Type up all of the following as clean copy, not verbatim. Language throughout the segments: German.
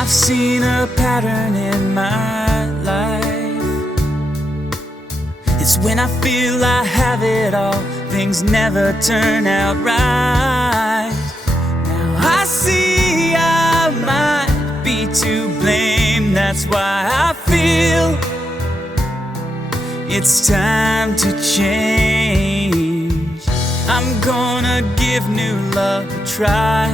I've seen a pattern in my life. It's when I feel I have it all, things never turn out right. Now I see I might be to blame, that's why I feel it's time to change. I'm gonna give new love a try.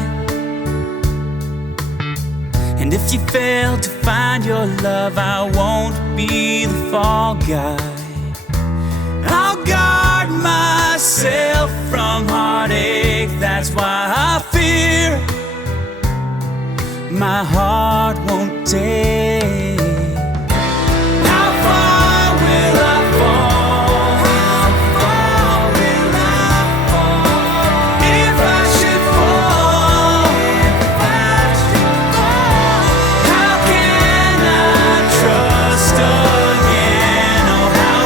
And if you fail to find your love, I won't be the fall guy. I'll guard myself from heartache, that's why I fear my heart won't take. How far will I fall? How far will I fall? If I should fall, if I should fall, how can I trust again? Oh, how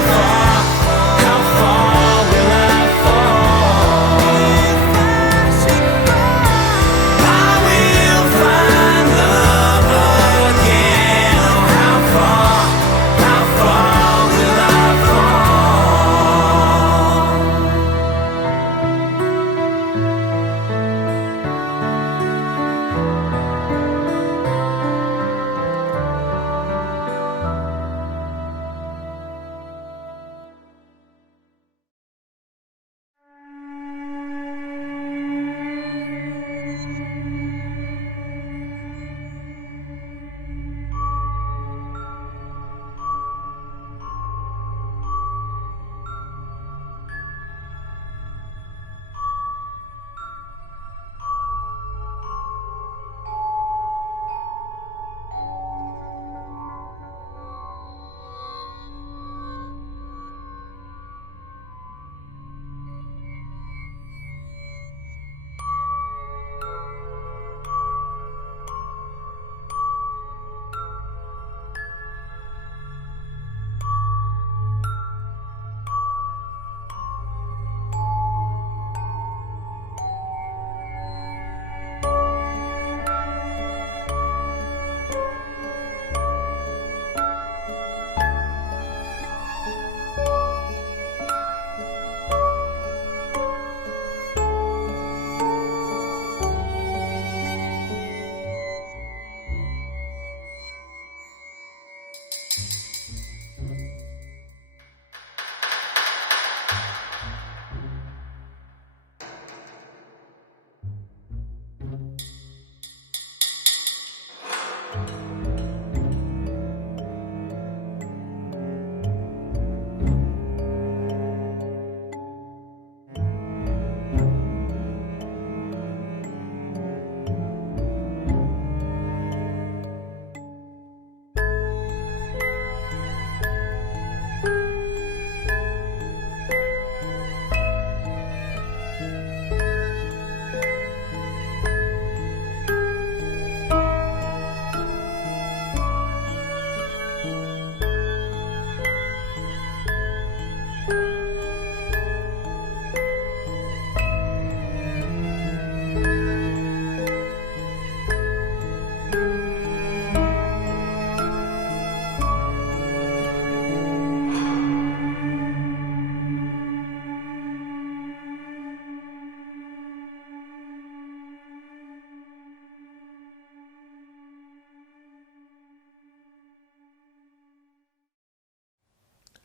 far will I fall? If I should fall, I will find love again. Oh, how far will I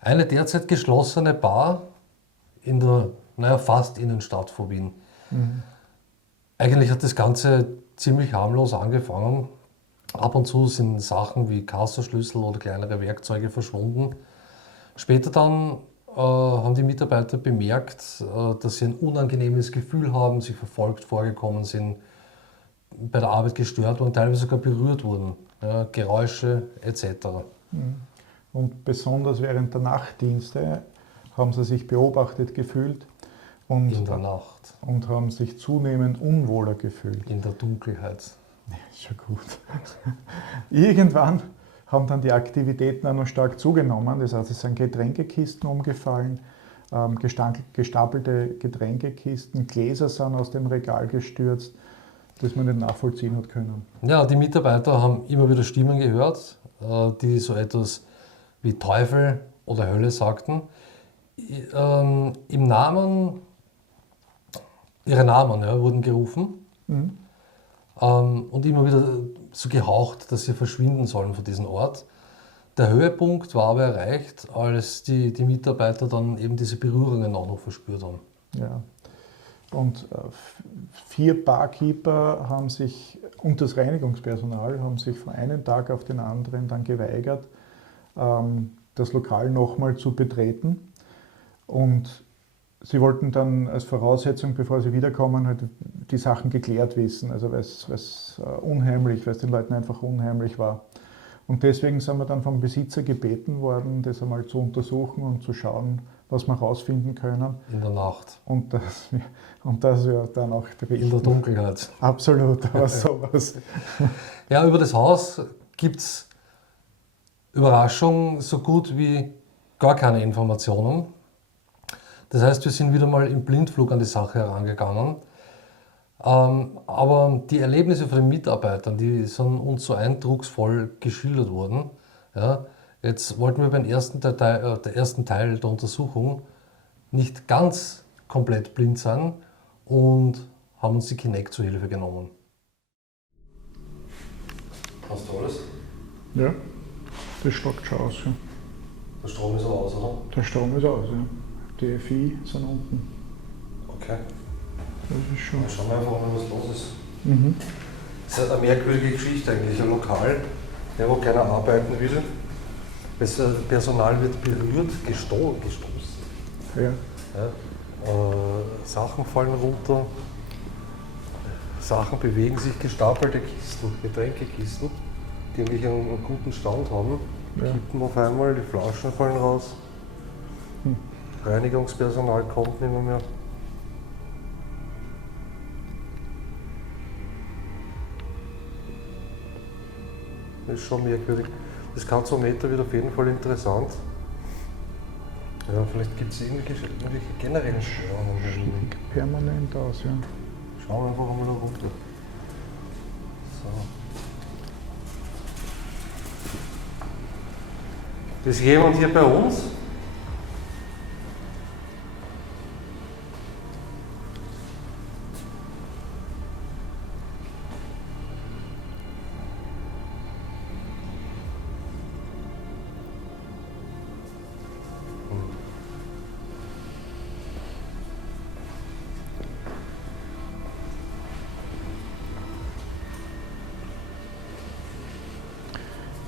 Eine derzeit geschlossene Bar in der fast Innenstadt von Wien. Eigentlich hat das Ganze ziemlich harmlos angefangen. Ab und zu sind Sachen wie Kassaschlüssel oder kleinere Werkzeuge verschwunden. Später dann haben die Mitarbeiter bemerkt, dass sie ein unangenehmes Gefühl haben, sich verfolgt vorgekommen sind, bei der Arbeit gestört und teilweise sogar berührt wurden, ja, Geräusche etc. Und besonders während der Nachtdienste haben sie sich beobachtet gefühlt und, in der Nacht. Und haben sich zunehmend unwohler gefühlt. In der Dunkelheit. Ja, ist schon gut. Irgendwann haben dann die Aktivitäten auch noch stark zugenommen. Das heißt, es sind Getränkekisten umgefallen, gestapelte Getränkekisten, Gläser sind aus dem Regal gestürzt. das man nicht nachvollziehen hat können. Ja, die Mitarbeiter haben immer wieder Stimmen gehört, die so etwas wie Teufel oder Hölle sagten. Im Namen, ihre Namen wurden gerufen und immer wieder so gehaucht, dass sie verschwinden sollen von diesem Ort. Der Höhepunkt war aber erreicht, als die Mitarbeiter dann eben diese Berührungen auch noch verspürt haben. Ja. Und 4 Barkeeper haben sich und das Reinigungspersonal haben sich von einem Tag auf den anderen dann geweigert, das Lokal nochmal zu betreten. Und sie wollten dann als Voraussetzung, bevor sie wiederkommen, halt die Sachen geklärt wissen, also weil es unheimlich, weil es den Leuten einfach unheimlich war. Und deswegen sind wir dann vom Besitzer gebeten worden, das einmal zu untersuchen und zu schauen, was wir herausfinden können. In der Nacht. Und das wir dann auch in der Dunkelheit. Absolut, aber sowas. Ja, über das Haus gibt es Überraschung so gut wie gar keine Informationen. Das heißt, wir sind wieder mal im Blindflug an die Sache herangegangen. Aber die Erlebnisse von den Mitarbeitern, die sind uns so eindrucksvoll geschildert worden. Ja, jetzt wollten wir beim ersten Teil der Untersuchung nicht ganz komplett blind sein und haben uns die Kinect zur Hilfe genommen. Hast du alles? Ja, das schlagt schon aus. Ja. Der Strom ist aber aus, oder? Der Strom ist aus, ja. Die FI sind unten. Okay. Das ist schon. Dann schauen wir einfach mal, was los ist. Mhm. Das ist eine merkwürdige Geschichte eigentlich, ein Lokal, wo keiner arbeiten will. Das Personal wird berührt, gestoßen. Ja. Sachen fallen runter, Sachen bewegen sich, gestapelte Kisten, Getränkekisten, die eigentlich einen guten Stand haben, kippen auf einmal, die Flaschen fallen raus. Reinigungspersonal kommt nicht mehr. Das ist schon merkwürdig. Das Kanzometer wird auf jeden Fall interessant. Ja, vielleicht gibt es irgendwelche generellen Störungen. Sieht permanent aus, ja. Schauen wir einfach mal da runter. So. Ist jemand hier bei uns?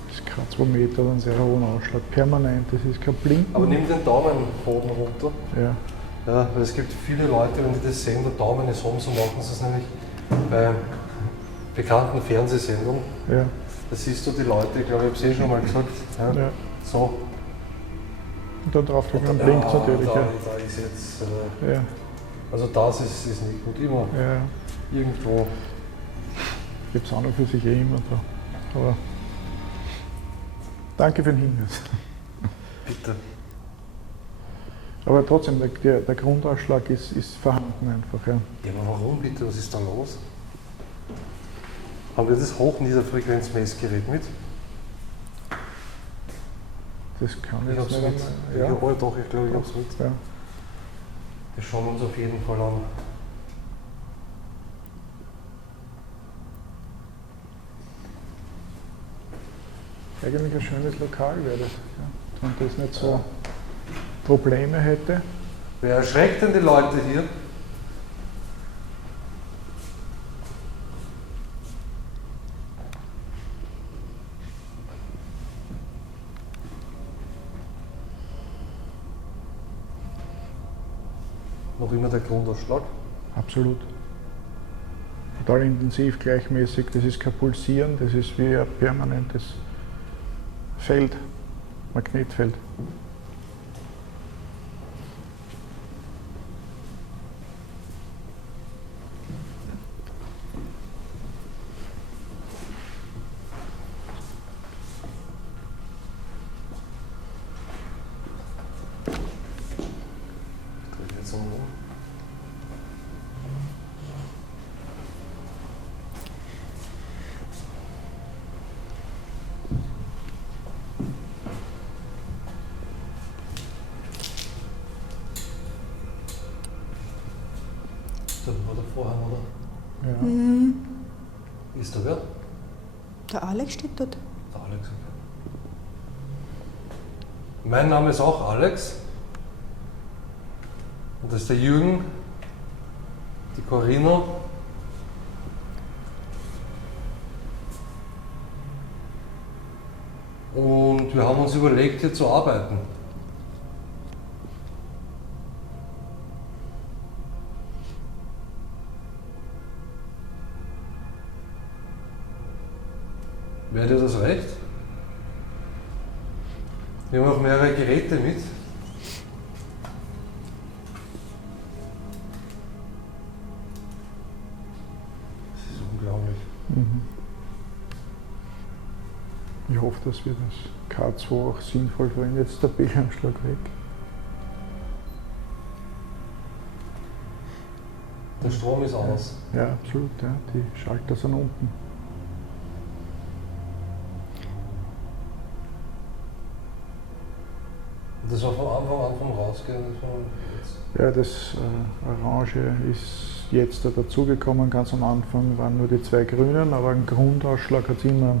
Das 2 Meter, einen sehr hohen Ausschlag, permanent, das ist kein Blinken. Aber nimm den Daumenboden runter. Ja. Ja, weil es gibt viele Leute, wenn die das sehen, der Daumen ist rum, so machen sie es nämlich bei bekannten Fernsehsendungen. Ja. Da siehst du die Leute, ich glaube, ich habe es eh schon mal gesagt. Ja. Ja. So. Und dann drauf drücken, blinkt es natürlich. Da, Ja. da ist jetzt. Ja. Also das ist nicht gut. Immer Ja. irgendwo. Gibt es auch noch für sich eh immer da. Aber danke für den Hinweis. Bitte. Aber trotzdem, der Grundausschlag ist vorhanden einfach. Ja. Ja, aber warum bitte? Was ist da los? Haben wir das Hoch-Niederfrequenz-Messgerät mit? Das kann Ich jetzt hab's nicht mit. einmal. Ja. Ja, doch, ich glaube, ich hab's mit. Ja. Wir schauen uns auf jeden Fall an. Eigentlich ein schönes Lokal wäre das. Ja. Und das nicht so Probleme hätte. Wer erschreckt denn die Leute hier? Noch immer der Grundausschlag. Absolut. Total intensiv, gleichmäßig. Das ist kein Pulsieren, das ist wie ein permanentes Feld, Magnetfeld. Ist da wer? Der Alex steht dort. Der Alex, okay. Mein Name ist auch Alex. Und das ist der Jürgen, die Corinna. Und wir haben uns überlegt, hier zu arbeiten. Wäre dir das recht? Wir haben auch mehrere Geräte mit. Das ist unglaublich. Ich hoffe, dass wir das K2 auch sinnvoll verwenden. Jetzt ist der Bildschirmschlag weg. Der Strom ist aus. Ja, absolut. Ja. Die Schalter sind unten. Und das war von Anfang an vom Rausgehen. Ja, das Orange ist jetzt dazugekommen. Ganz am Anfang waren nur die 2 Grünen, aber einen Grundausschlag hat es immer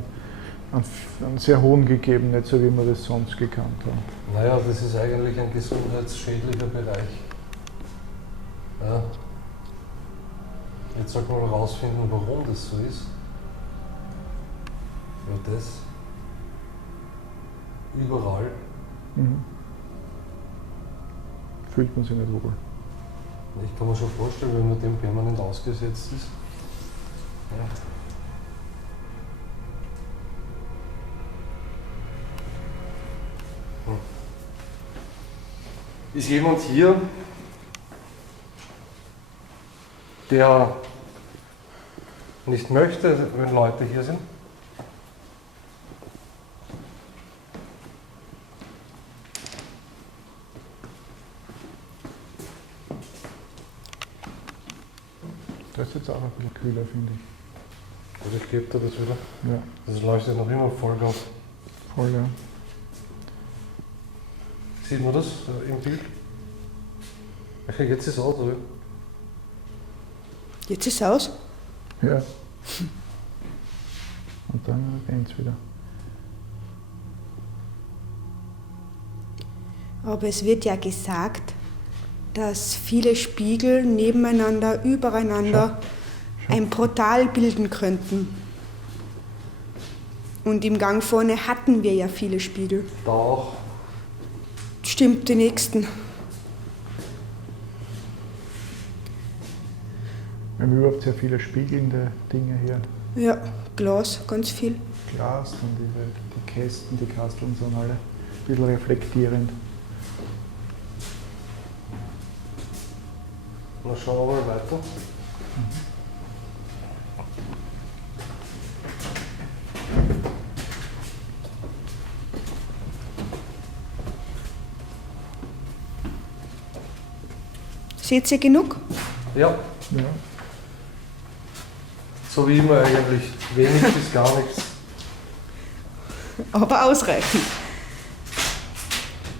einen sehr hohen gegeben, nicht so wie wir das sonst gekannt haben. Naja, das ist eigentlich ein gesundheitsschädlicher Bereich. Ja. Jetzt sollte man herausfinden, warum das so ist. Ja, das. Überall. Fühlt man sich nicht wohl. Ich kann mir schon vorstellen, wenn man dem permanent ausgesetzt ist. Ja. Ist jemand hier, der nicht möchte, wenn Leute hier sind? Das ist jetzt auch ein bisschen kühler, finde ich. Also ich gebe dir das wieder. Ja, Das leuchtet noch immer Vollgas. voll, ja. Sieht man das im Bild? Okay, jetzt ist es aus, oder? Jetzt ist es aus. Ja. Und dann rennt es wieder. Aber es wird ja gesagt, dass viele Spiegel nebeneinander, übereinander ein Portal bilden könnten. Und im Gang vorne hatten wir ja viele Spiegel. Da auch. Stimmt, die nächsten. Wir haben überhaupt sehr viele spiegelnde Dinge hier. Ja, Glas, ganz viel. Glas, dann die Kästen, die Kasteln sind alle ein bisschen reflektierend. Na, schauen wir mal weiter. Seht ihr genug? Ja, Ja. so wie immer eigentlich. Wenig bis gar nichts. Aber ausreichend.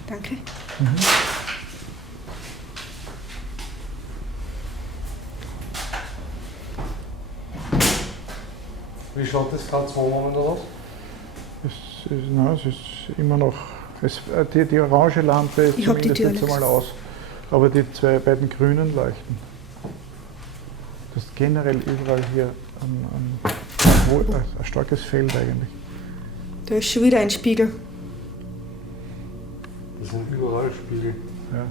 Danke. Wie schaut das K2 momentan aus? Es ist immer noch. Die orange Lampe ist Ich hab die zumindest Tür jetzt nicht. einmal aus. Aber die beiden grünen leuchten. Das ist generell überall hier ein starkes Feld eigentlich. Da ist schon wieder ein Spiegel. Das sind überall Spiegel. Ja.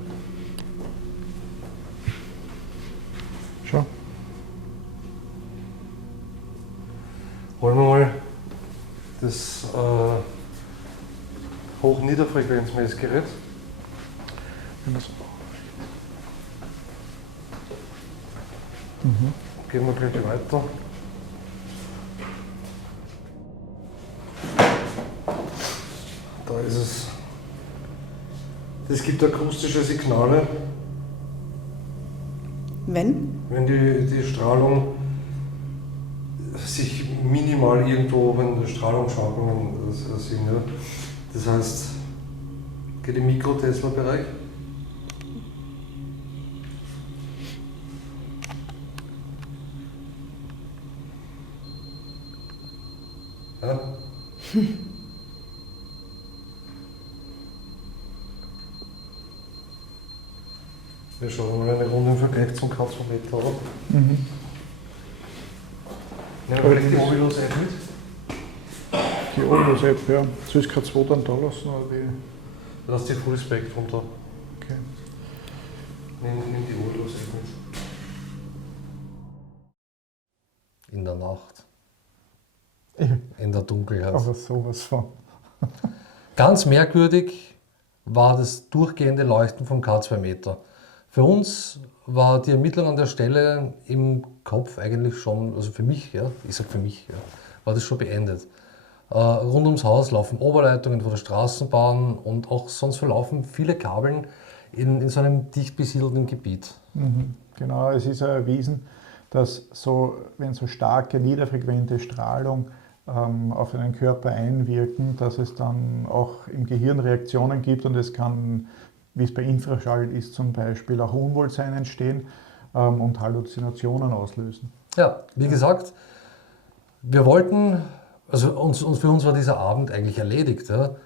Schau. Holen wir mal das Hoch-Niederfrequenz-Messgerät. Wenn das Gehen wir gleich weiter. Da ist es. Es gibt akustische Signale, Wenn? wenn die Strahlung sich minimal irgendwo, wenn Strahlungsschwankungen sind. Ja. Das heißt, geht im Mikrotesla-Bereich. Ja. Wir schauen mal eine Runde im Vergleich zum Katzometer, oder? Mhm. Nehmen wir vielleicht die Ovilus-App mit? Die Ovilus-App, ja. Soll ich gerade 2 dann da lassen oder wie? Lass die Full Spectrum da. Okay. Nimm die Ovilus-App mit. In der Nacht. In der Dunkelheit. Aber sowas von. Ganz merkwürdig war das durchgehende Leuchten vom K2-Meter. Für uns war die Ermittlung an der Stelle im Kopf eigentlich schon, also für mich, ja, ich sage für mich, ja, war das schon beendet. Rund ums Haus laufen Oberleitungen von der Straßenbahn und auch sonst verlaufen viele Kabeln in so einem dicht besiedelten Gebiet. Mhm. Genau, es ist ja erwiesen, dass wenn so starke niederfrequente Strahlung auf einen Körper einwirken, dass es dann auch im Gehirn Reaktionen gibt und es kann, wie es bei Infraschall ist zum Beispiel, auch Unwohlsein entstehen und Halluzinationen auslösen. Ja, wie gesagt, wir wollten, also für uns war dieser Abend eigentlich erledigt. Ja.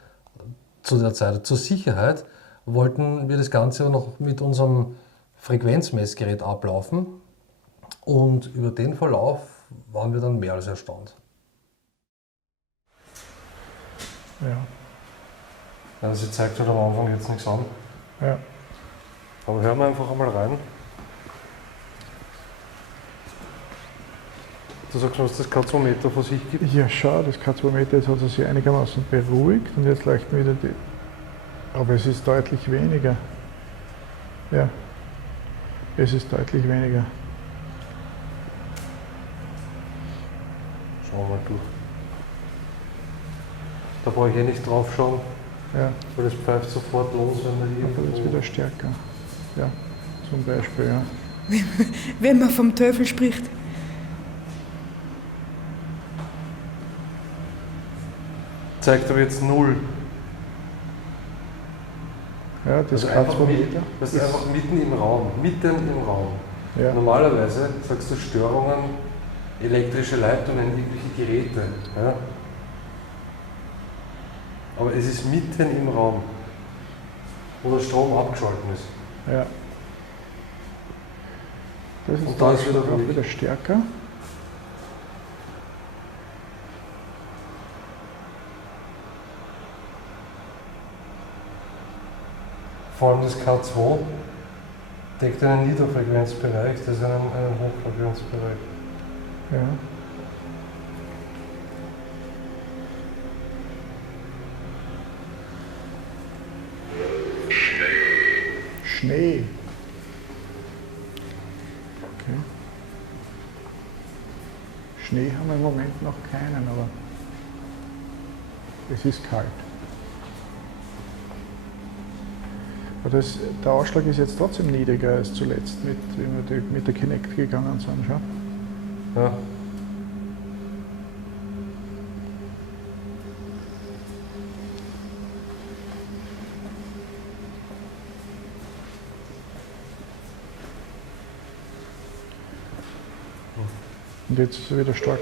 Zu der Zeit, zur Sicherheit, wollten wir das Ganze noch mit unserem Frequenzmessgerät ablaufen und über den Verlauf waren wir dann mehr als erstaunt. Ja. Also sie zeigt halt am Anfang jetzt nichts an. Ja. Aber hören wir einfach einmal rein. Du sagst, was das K2-Meter von sich gibt? Ja, schau, das K2-Meter hat sich einigermaßen beruhigt und jetzt leuchten wieder die. Aber es ist deutlich weniger. Ja, es ist deutlich weniger. Schauen wir mal durch. Da brauche ich eh nicht drauf schauen, Ja, weil das pfeift sofort los, wenn man aber jetzt irgendwo... wieder stärker. Ja, zum Beispiel, ja. Wenn man vom Teufel spricht. Zeigt aber jetzt 0. Ja, das Also einfach, K2-Meter. das ist einfach mitten im Raum. Ja. Normalerweise sagst du Störungen, elektrische Leitungen, irgendwelche Geräte. Ja? Aber es ist mitten im Raum, wo der Strom abgeschalten ist. Ja. Das ist Und da ist wieder auch ruhig. wieder stärker. Vor allem das K2 deckt einen Niederfrequenzbereich, das ist einen Hochfrequenzbereich. Ja. Schnee. Okay. Schnee haben wir im Moment noch keinen, aber es ist kalt. Aber der Ausschlag ist jetzt trotzdem niedriger als zuletzt, wie wir mit der Kinect gegangen sind. Schau. Ja. Und jetzt ist er wieder stark.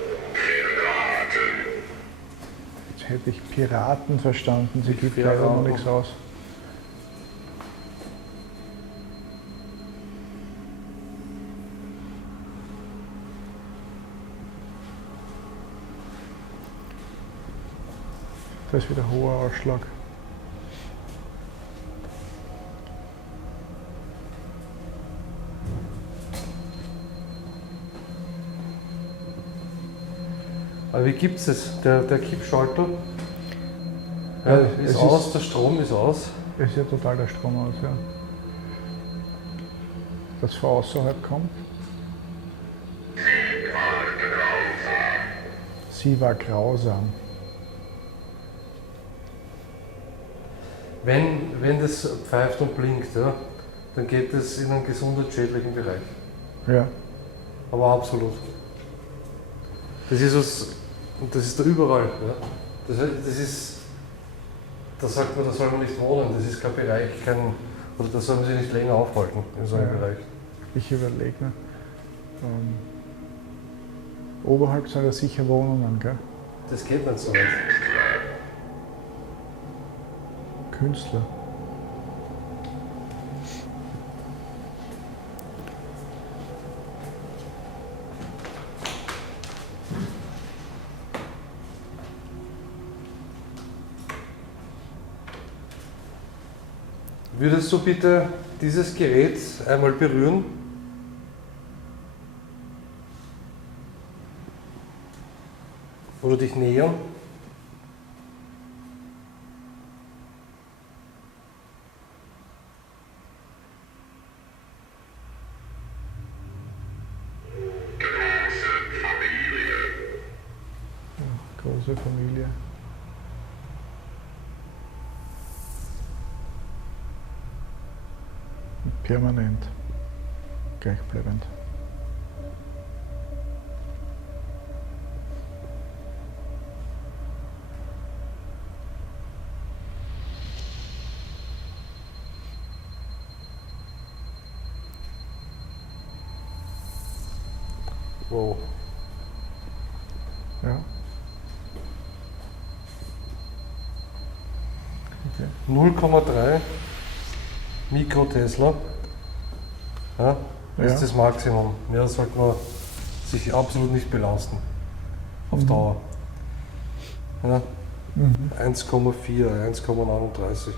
Jetzt hätte ich Piraten verstanden, sie gibt leider noch nichts aus. Da ist wieder hoher Ausschlag. Aber wie gibt es? Der Kippschalter Ja, ist aus, der Strom ist aus. Es ist ja total der Strom aus, ja. Das von außerhalb kommt. Sie war grausam. Wenn das pfeift und blinkt, ja, dann geht es in einen gesundheitsschädlichen Bereich. Ja. Aber absolut. Das ist da überall. Ja. Da sagt man, da soll man nicht wohnen. Das ist kein Bereich, oder da soll man sich nicht länger aufhalten in so einem Ja. Bereich. Ich überlege, ne? Oberhalb sind ja sicher Wohnungen, gell? Das geht nicht so weit. Künstler. Würdest du bitte dieses Gerät einmal berühren? Oder dich nähern? Große Familie. Permanent. Gleichbleibend. Wow. Ja. Okay. 0,3 Mikrotesla. Ja, das ist das Maximum. Ja, das sollte man sich absolut nicht belasten. Auf Dauer. Ja, 1,4, 1,39.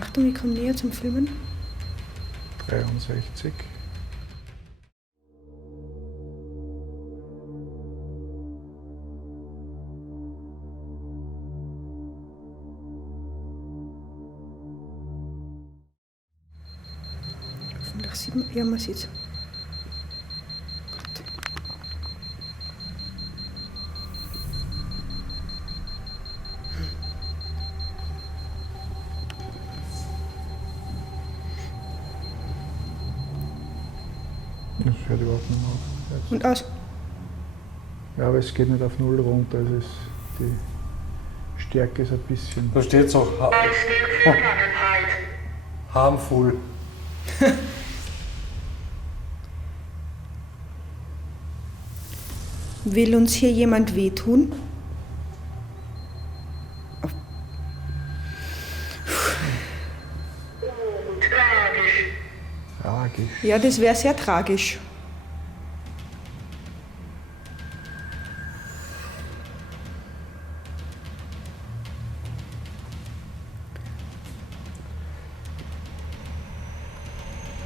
Achtung, ich komme näher zum Filmen. 63. Hoffentlich sieht man, ja, man sieht's. Das hört überhaupt nicht mehr auf. Jetzt. Und aus. Ja, aber es geht nicht auf 0 runter. Also die Stärke ist ein bisschen. Da steht es auch harmful. Will uns hier jemand wehtun? Tragisch. Ja, das wäre sehr tragisch.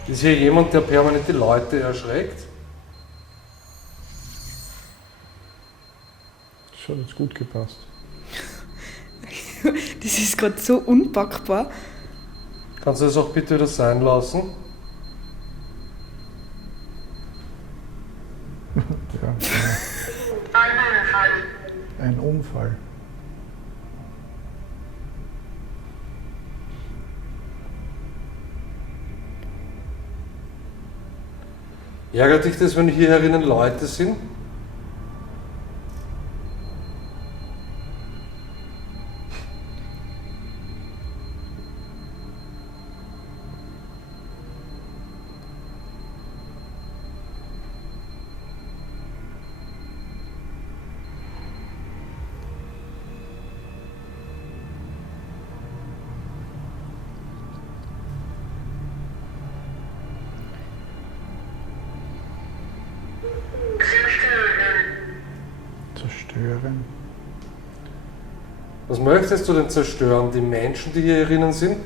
Ist hier jemand, der permanent die Leute erschreckt? Das hat jetzt gut gepasst. Das ist gerade so unpackbar. Kannst du das auch bitte wieder sein lassen? Ja. Ein Unfall. Ärgert dich das, wenn hier herinnen Leute sind? Zerstören. Was möchtest du denn zerstören? Die Menschen, die hier herinnen sind?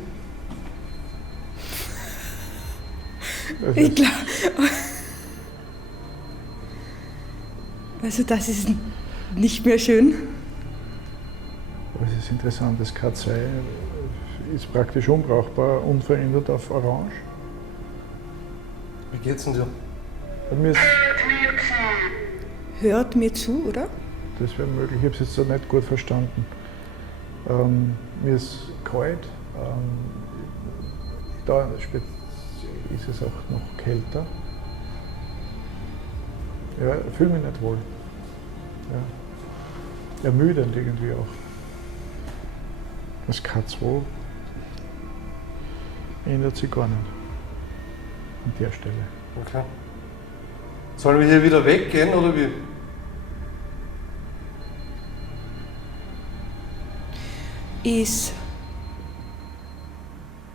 Also Ich glaube. Also, das ist nicht mehr schön. es ist interessant, das K2 ist praktisch unbrauchbar, unverändert auf Orange. Wie geht's denn dir? Bei mir ist, Hört mir zu, oder? das wäre möglich, ich habe es jetzt so nicht gut verstanden. Mir ist kalt, da ist es auch noch kälter. Ja, ich fühle mich nicht wohl. Ja. ermüdend irgendwie auch. Das K2 ändert sich gar nicht an der Stelle. Okay. Sollen wir hier wieder weggehen oder wie? Ist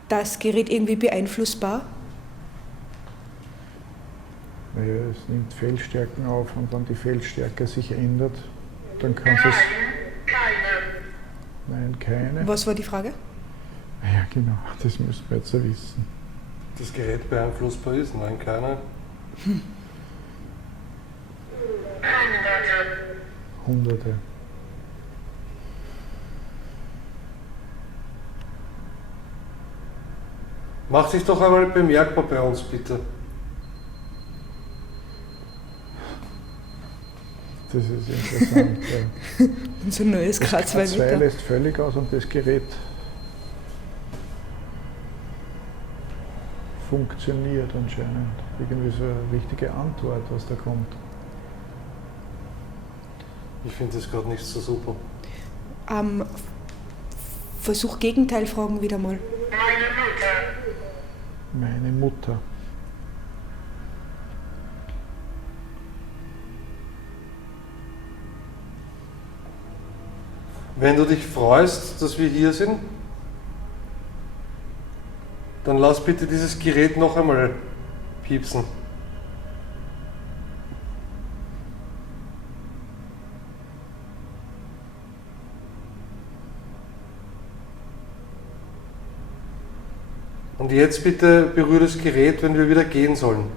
das Gerät irgendwie beeinflussbar? Naja, es nimmt Feldstärken auf und wenn die Feldstärke sich ändert, dann kann es. Nein, keine. Was war die Frage? Ja, genau, das müssen wir jetzt so wissen. Das Gerät beeinflussbar ist? Nein, keiner. Hunderte. Mach dich doch einmal bemerkbar bei uns, bitte. Das ist interessant. Ja. So ein neues Das K2 K2 Meter. lässt völlig aus und das Gerät funktioniert anscheinend. Irgendwie so eine richtige Antwort, was da kommt. Ich finde das gerade nicht so super. Versuch Gegenteilfragen wieder mal. Meine Mutter. Wenn du dich freust, dass wir hier sind, dann lass bitte dieses Gerät noch einmal piepsen. Und jetzt bitte berühr das Gerät, wenn wir wieder gehen sollen.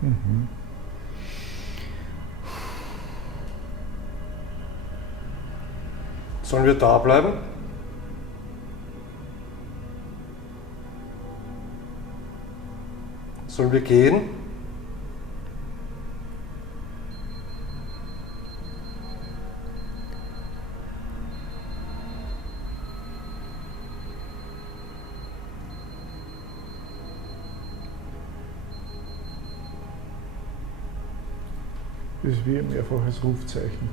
Mhm. Sollen wir da bleiben? Sollen wir gehen? Das ist wie ein mehrfaches Rufzeichen.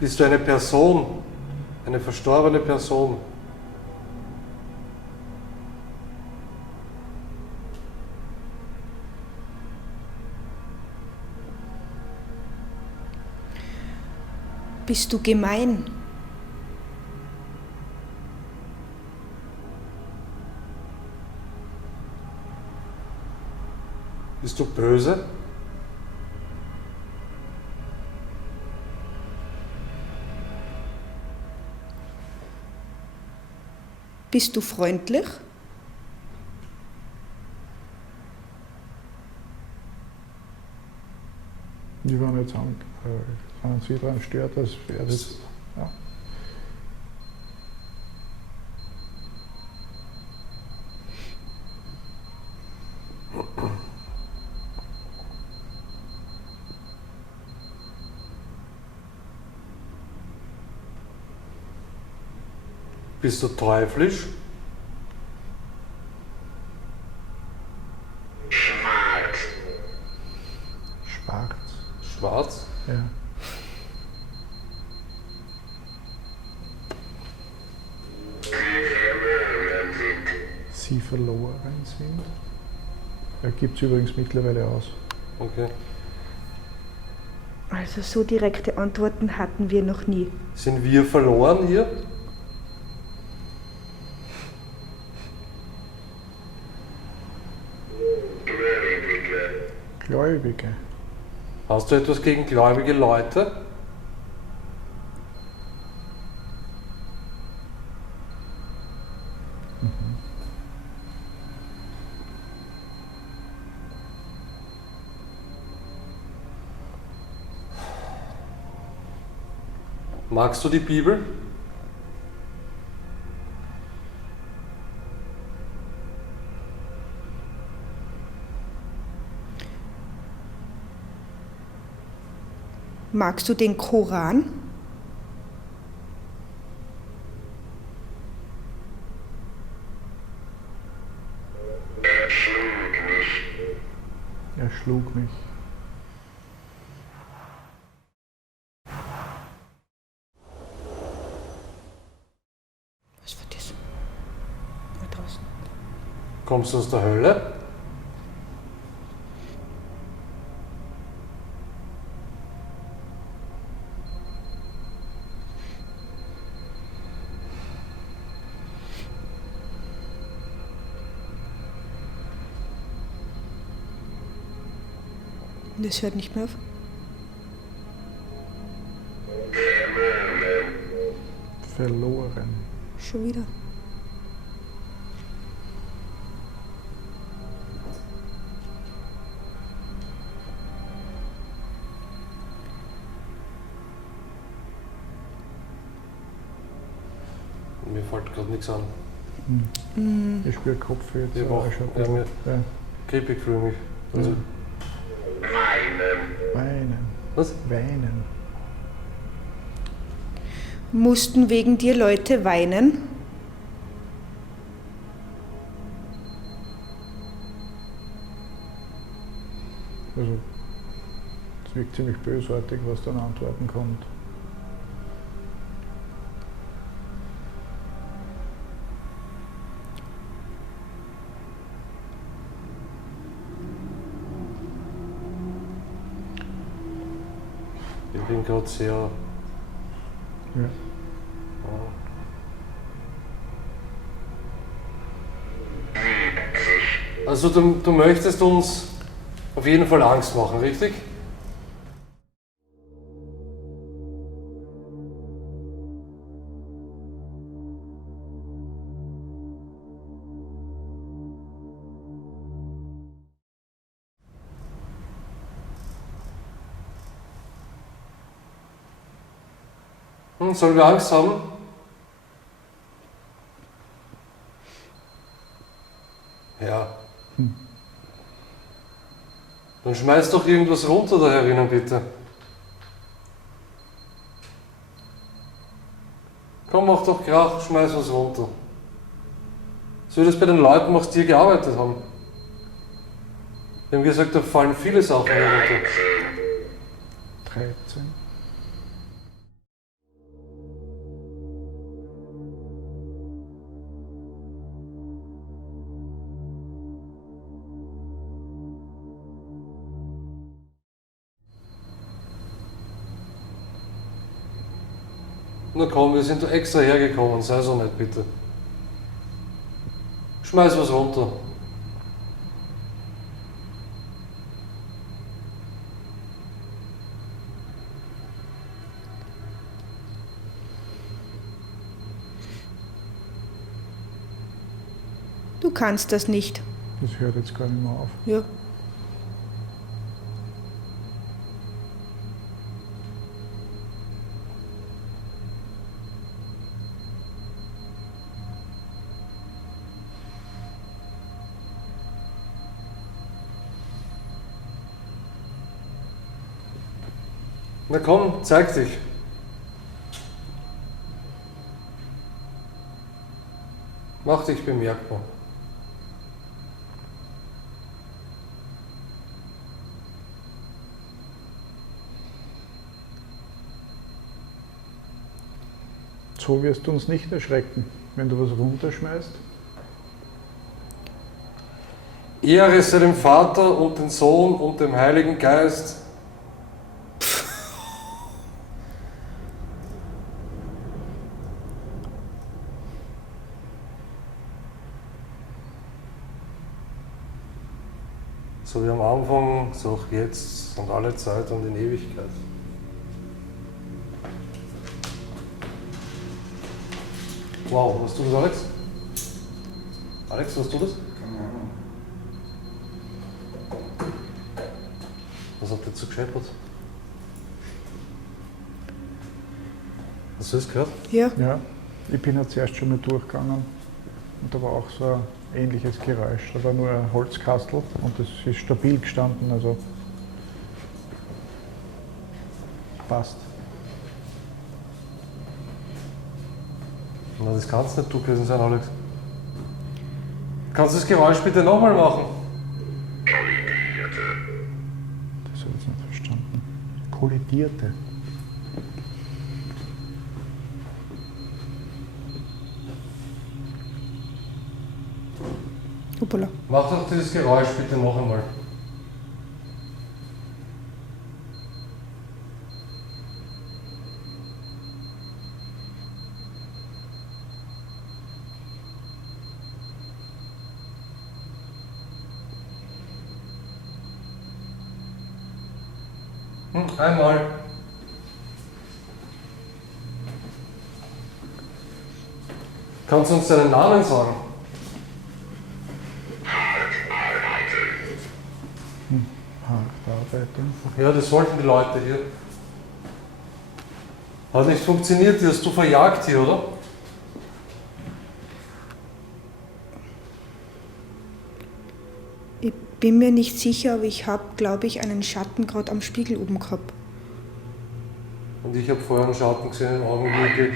Bist du eine Person, eine verstorbene Person? Bist du gemein? Bist du böse? Bist du freundlich? Die waren jetzt wenn Sie daran stört, das wäre das. Ja. Bist du teuflisch? Schwarz. Schwarz? Ja. Sie verloren sind. Er gibt es übrigens mittlerweile aus. Okay. Also so direkte Antworten hatten wir noch nie. Sind wir verloren hier? Gläubige. Hast du etwas gegen gläubige Leute? Magst du die Bibel? Magst du den Koran? Er schlug mich. Was war das? Da draußen. Kommst du aus der Hölle? Das hört nicht mehr auf. Verloren. Schon wieder. Mir fällt gerade nichts an. Ich spüre Kopfweh. Jetzt Ich auch wach. schon ein Ja, bisschen. mir Ja. kribbig fühle mich. Also, Weinen. was? Weinen. Mussten wegen dir Leute weinen? Also, es wirkt ziemlich bösartig, was dann an Antworten kommt. Ich bin gerade sehr. Ja. Also du möchtest uns auf jeden Fall Angst machen, richtig? Sollen wir Angst haben? Ja. Dann schmeiß doch irgendwas runter da herinnen, bitte. Komm, mach doch Krach, schmeiß was runter. So wie das bei den Leuten machst, die hier gearbeitet haben. Die haben gesagt, da fallen viele Sachen hier runter. 13. Na komm, wir sind da extra hergekommen, sei so nett bitte. Schmeiß was runter. Du kannst das nicht. Das hört jetzt gar nicht mehr auf. Ja. Na komm, zeig dich. Mach dich bemerkbar. So wirst du uns nicht erschrecken, wenn du was runterschmeißt. Ehre sei dem Vater und dem Sohn und dem Heiligen Geist. So wie am Anfang, so auch jetzt und alle Zeit und in Ewigkeit. Wow, was tut das, Alex? Alex, was tut das? Keine Ahnung. Was hat jetzt so gescheppert? Hast du das gehört? Ja. Ja, ich bin ja zuerst schon mal durchgegangen und da war auch so ein ähnliches Geräusch. Da war nur ein Holzkastel und das ist stabil gestanden. Also passt. Na, das kannst nicht du gewesen sein, Alex. Kannst du das Geräusch bitte nochmal machen? Das habe ich jetzt nicht verstanden. Kollidierte. Hoppala. Mach doch dieses Geräusch bitte noch einmal. Einmal. Kannst du uns deinen Namen sagen? Bearbeitung. Ja, das wollten die Leute hier. Hat nicht funktioniert, die hast du verjagt hier, oder? Ich bin mir nicht sicher, aber ich habe, glaube ich, einen Schatten gerade am Spiegel oben gehabt. Und ich habe vorher einen Schatten gesehen im Augenwinkel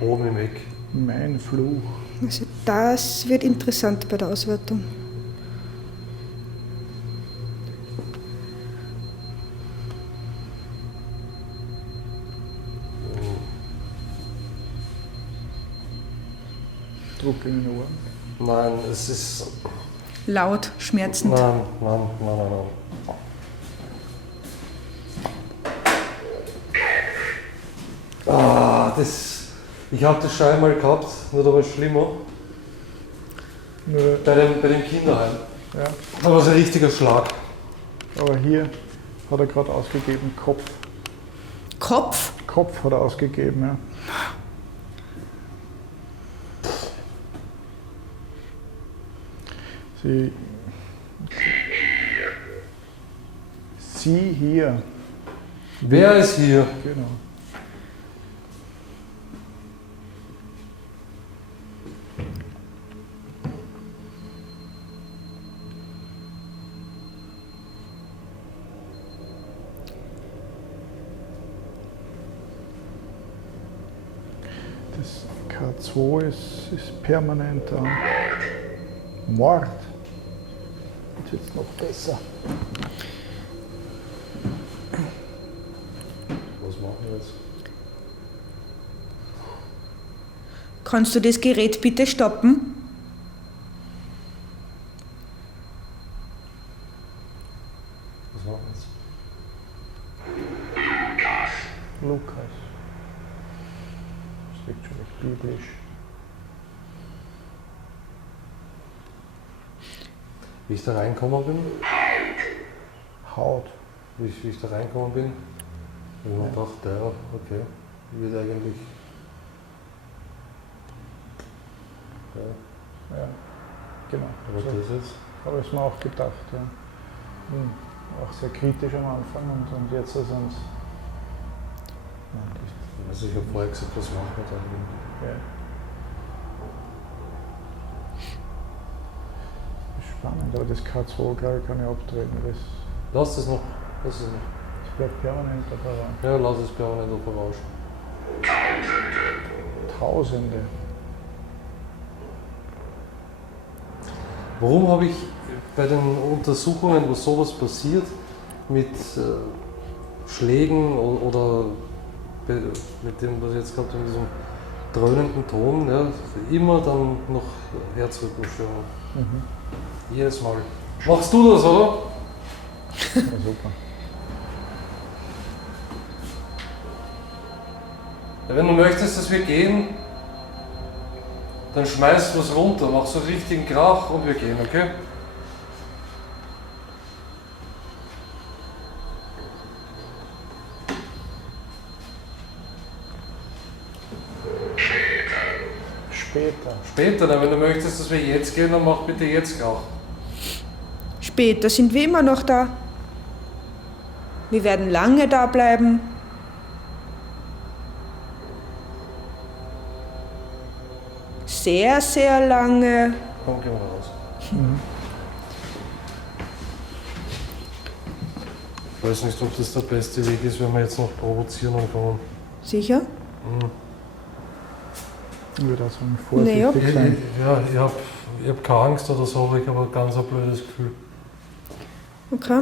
oben im Eck. Mein Fluch. Also das wird interessant bei der Auswertung. Druck in den Ohren. Nein, es ist. Laut, schmerzend. Nein. Das. Ich habe das schon einmal gehabt, nur da war es schlimmer. Nö, Bei dem Kinderheim. ja. Da war es ein richtiger Schlag. Aber hier hat er gerade ausgegeben, Kopf. Kopf? Kopf hat er ausgegeben, ja. Sie hier, Wer ist hier? genau. Das K2 ist permanent da. Mord. Jetzt wird es noch besser. Was machen wir jetzt? Kannst du das Gerät bitte stoppen? Was machen wir jetzt? Lukas. Das wirkt schon echt biblisch. Wie ich da reingekommen bin? Haut. Wie ich da reingekommen bin? Ich habe mir gedacht, ja, okay, wird eigentlich. Ja, Ja, genau. aber So das jetzt? habe ich mir auch gedacht. Ja. Auch sehr kritisch am Anfang und jetzt sind es. Also ich habe vorher gesagt, was machen wir da? Ja. Spannend, aber das K2 glaube ich kann ich abtreten. Lass das noch. Lass es noch. Das bleibt permanent dabei. Ja, lass es permanent auf verrauschen. Tausende. Warum habe ich bei den Untersuchungen, wo sowas passiert, mit Schlägen oder mit dem, was ich jetzt gerade in diesem dröhnenden Ton, ja, immer dann noch Herzrhythmusstörungen? Jedes Mal. Machst du das, oder? Ja, super. Ja, wenn du möchtest, dass wir gehen, dann schmeiß was runter, mach so einen richtigen Krach und wir gehen, okay? Später. Später, dann, wenn du möchtest, dass wir jetzt gehen, dann mach bitte jetzt Krach. Später sind wir immer noch da. Wir werden lange da bleiben. Sehr, sehr lange. Komm, gehen wir raus. Ich weiß nicht, ob das der beste Weg ist, wenn wir jetzt noch provozieren anfangen. Sicher? Ich würde auch sagen, vorsichtig sein. Ich hab keine Angst oder so, aber ich habe ein ganz blödes Gefühl. Okay.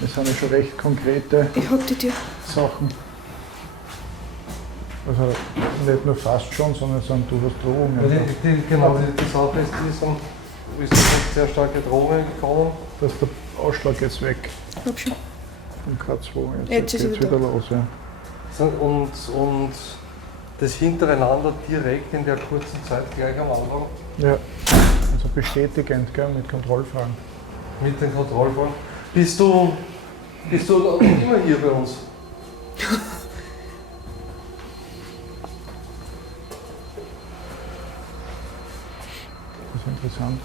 Das sind ja schon recht konkrete Ich hab die Tür. Sachen. Also nicht nur fast schon, sondern es sind durchaus Drohungen. Die Sache ist, ist eine sehr starke Drohung gekommen. Dass der Ausschlag jetzt weg Ich hab schon. vom K2. Jetzt ist geht's er wieder wieder los. Ja. Und das hintereinander direkt in der kurzen Zeit gleich am Anfang Ja. Also bestätigend, gell, mit Kontrollfragen. mit den Kontrollfragen. Bist du noch immer hier bei uns? Das ist interessant.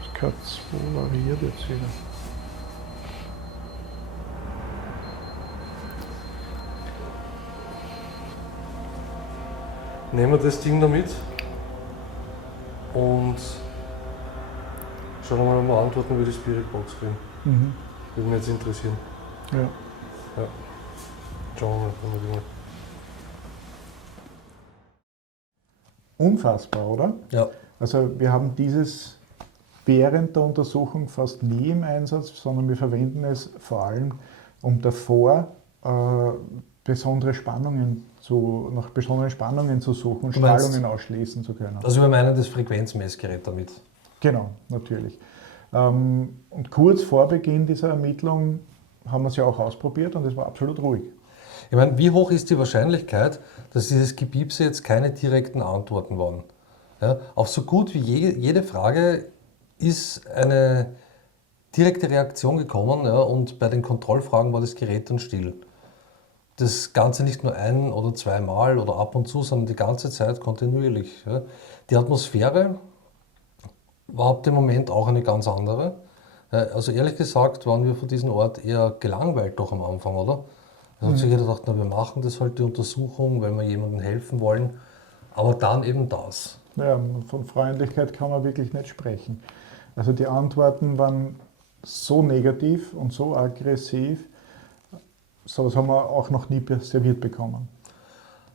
Das K2 variiert jetzt wieder. Nehmen wir das Ding da mit und schauen wir mal, ob wir Antworten über die Spiritbox kriegen. Mhm. Würde mich jetzt interessieren. Ja. Schauen wir mal. Unfassbar, oder? Ja. Also wir haben dieses während der Untersuchung fast nie im Einsatz, sondern wir verwenden es vor allem, um davor besondere Spannungen nach besonderen Spannungen zu suchen und Du meinst- Strahlungen ausschließen zu können. Also wir meinen das Frequenzmessgerät damit. Genau, natürlich. Und kurz vor Beginn dieser Ermittlung haben wir es ja auch ausprobiert und es war absolut ruhig. Ich meine, wie hoch ist die Wahrscheinlichkeit, dass dieses Gepiepse jetzt keine direkten Antworten waren? Ja, auf so gut wie jede Frage ist eine direkte Reaktion gekommen, ja, und bei den Kontrollfragen war das Gerät dann still. Das Ganze nicht nur ein- oder zweimal oder ab und zu, sondern die ganze Zeit kontinuierlich. Ja. Die Atmosphäre war ab dem Moment auch eine ganz andere. Also ehrlich gesagt waren wir von diesem Ort eher gelangweilt doch am Anfang, oder? Da hat sich jeder gedacht, na, wir machen das halt die Untersuchung, weil wir jemandem helfen wollen. Aber dann eben das. Ja, von Freundlichkeit kann man wirklich nicht sprechen. Also die Antworten waren so negativ und so aggressiv, sowas haben wir auch noch nie serviert bekommen.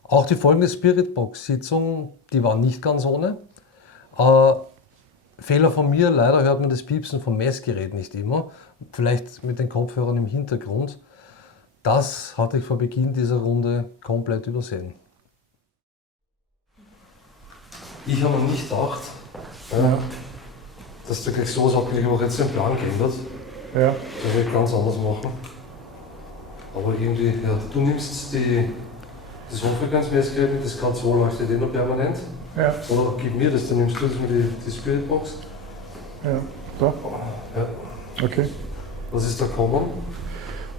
Auch die folgende Spiritbox-Sitzung, die war nicht ganz ohne. Fehler von mir, leider hört man das Piepsen vom Messgerät nicht immer. Vielleicht mit den Kopfhörern im Hintergrund. Das hatte ich vor Beginn dieser Runde komplett übersehen. Ich habe mir nicht gedacht, dass der gleich so sagt, ich habe jetzt den Plan geändert. Ja. Das werde ich ganz anders machen. Aber irgendwie, ja, du nimmst das Hochfrequenzmessgerät mit, das K2 leuchtet noch permanent. Ja, Oder gib mir das, dann nimmst du jetzt mal die Spiritbox. ja, so, Ja. okay. Was ist da gekommen?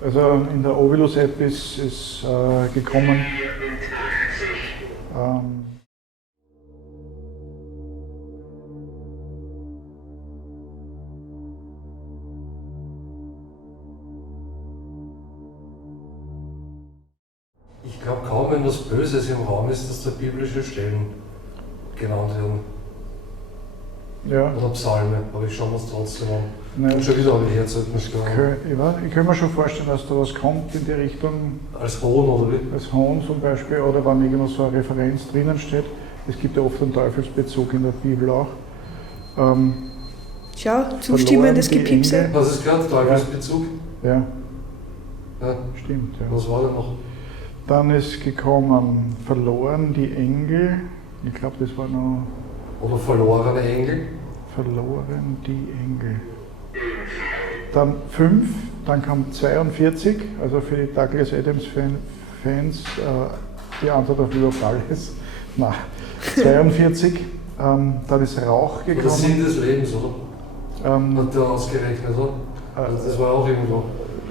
Also in der Ovilus-App ist gekommen, Ich glaube kaum, wenn was Böses im Raum ist, dass da biblische Stellen genannt werden. ja, Oder Psalme, aber ich schaue mir es trotzdem an. nein, Und schon wieder habe ich Herzog nicht gegangen. ich kann mir schon vorstellen, dass da was kommt in die Richtung, Als Hohn oder wie? als Hohn zum Beispiel, oder wenn irgendwo so eine Referenz drinnen steht. Es gibt ja oft einen Teufelsbezug in der Bibel auch. Schau, zustimmendes die Gepiepse. Engel. Was ist gehört? Teufelsbezug? Ja, Ja. stimmt. Ja. Was war denn noch? Dann ist gekommen, verloren die Engel. Ich glaube, das war noch Oder verlorene Engel? verloren die Engel. Dann 5, dann kam 42, also für die Douglas Adams Fans die Antwort auf überhaupt alles. Nein, 42. Dann ist Rauch Oder der Sinn gekommen. des Lebens, oder? Ähm, Hat der ausgerechnet, oder? Also das war auch irgendwo.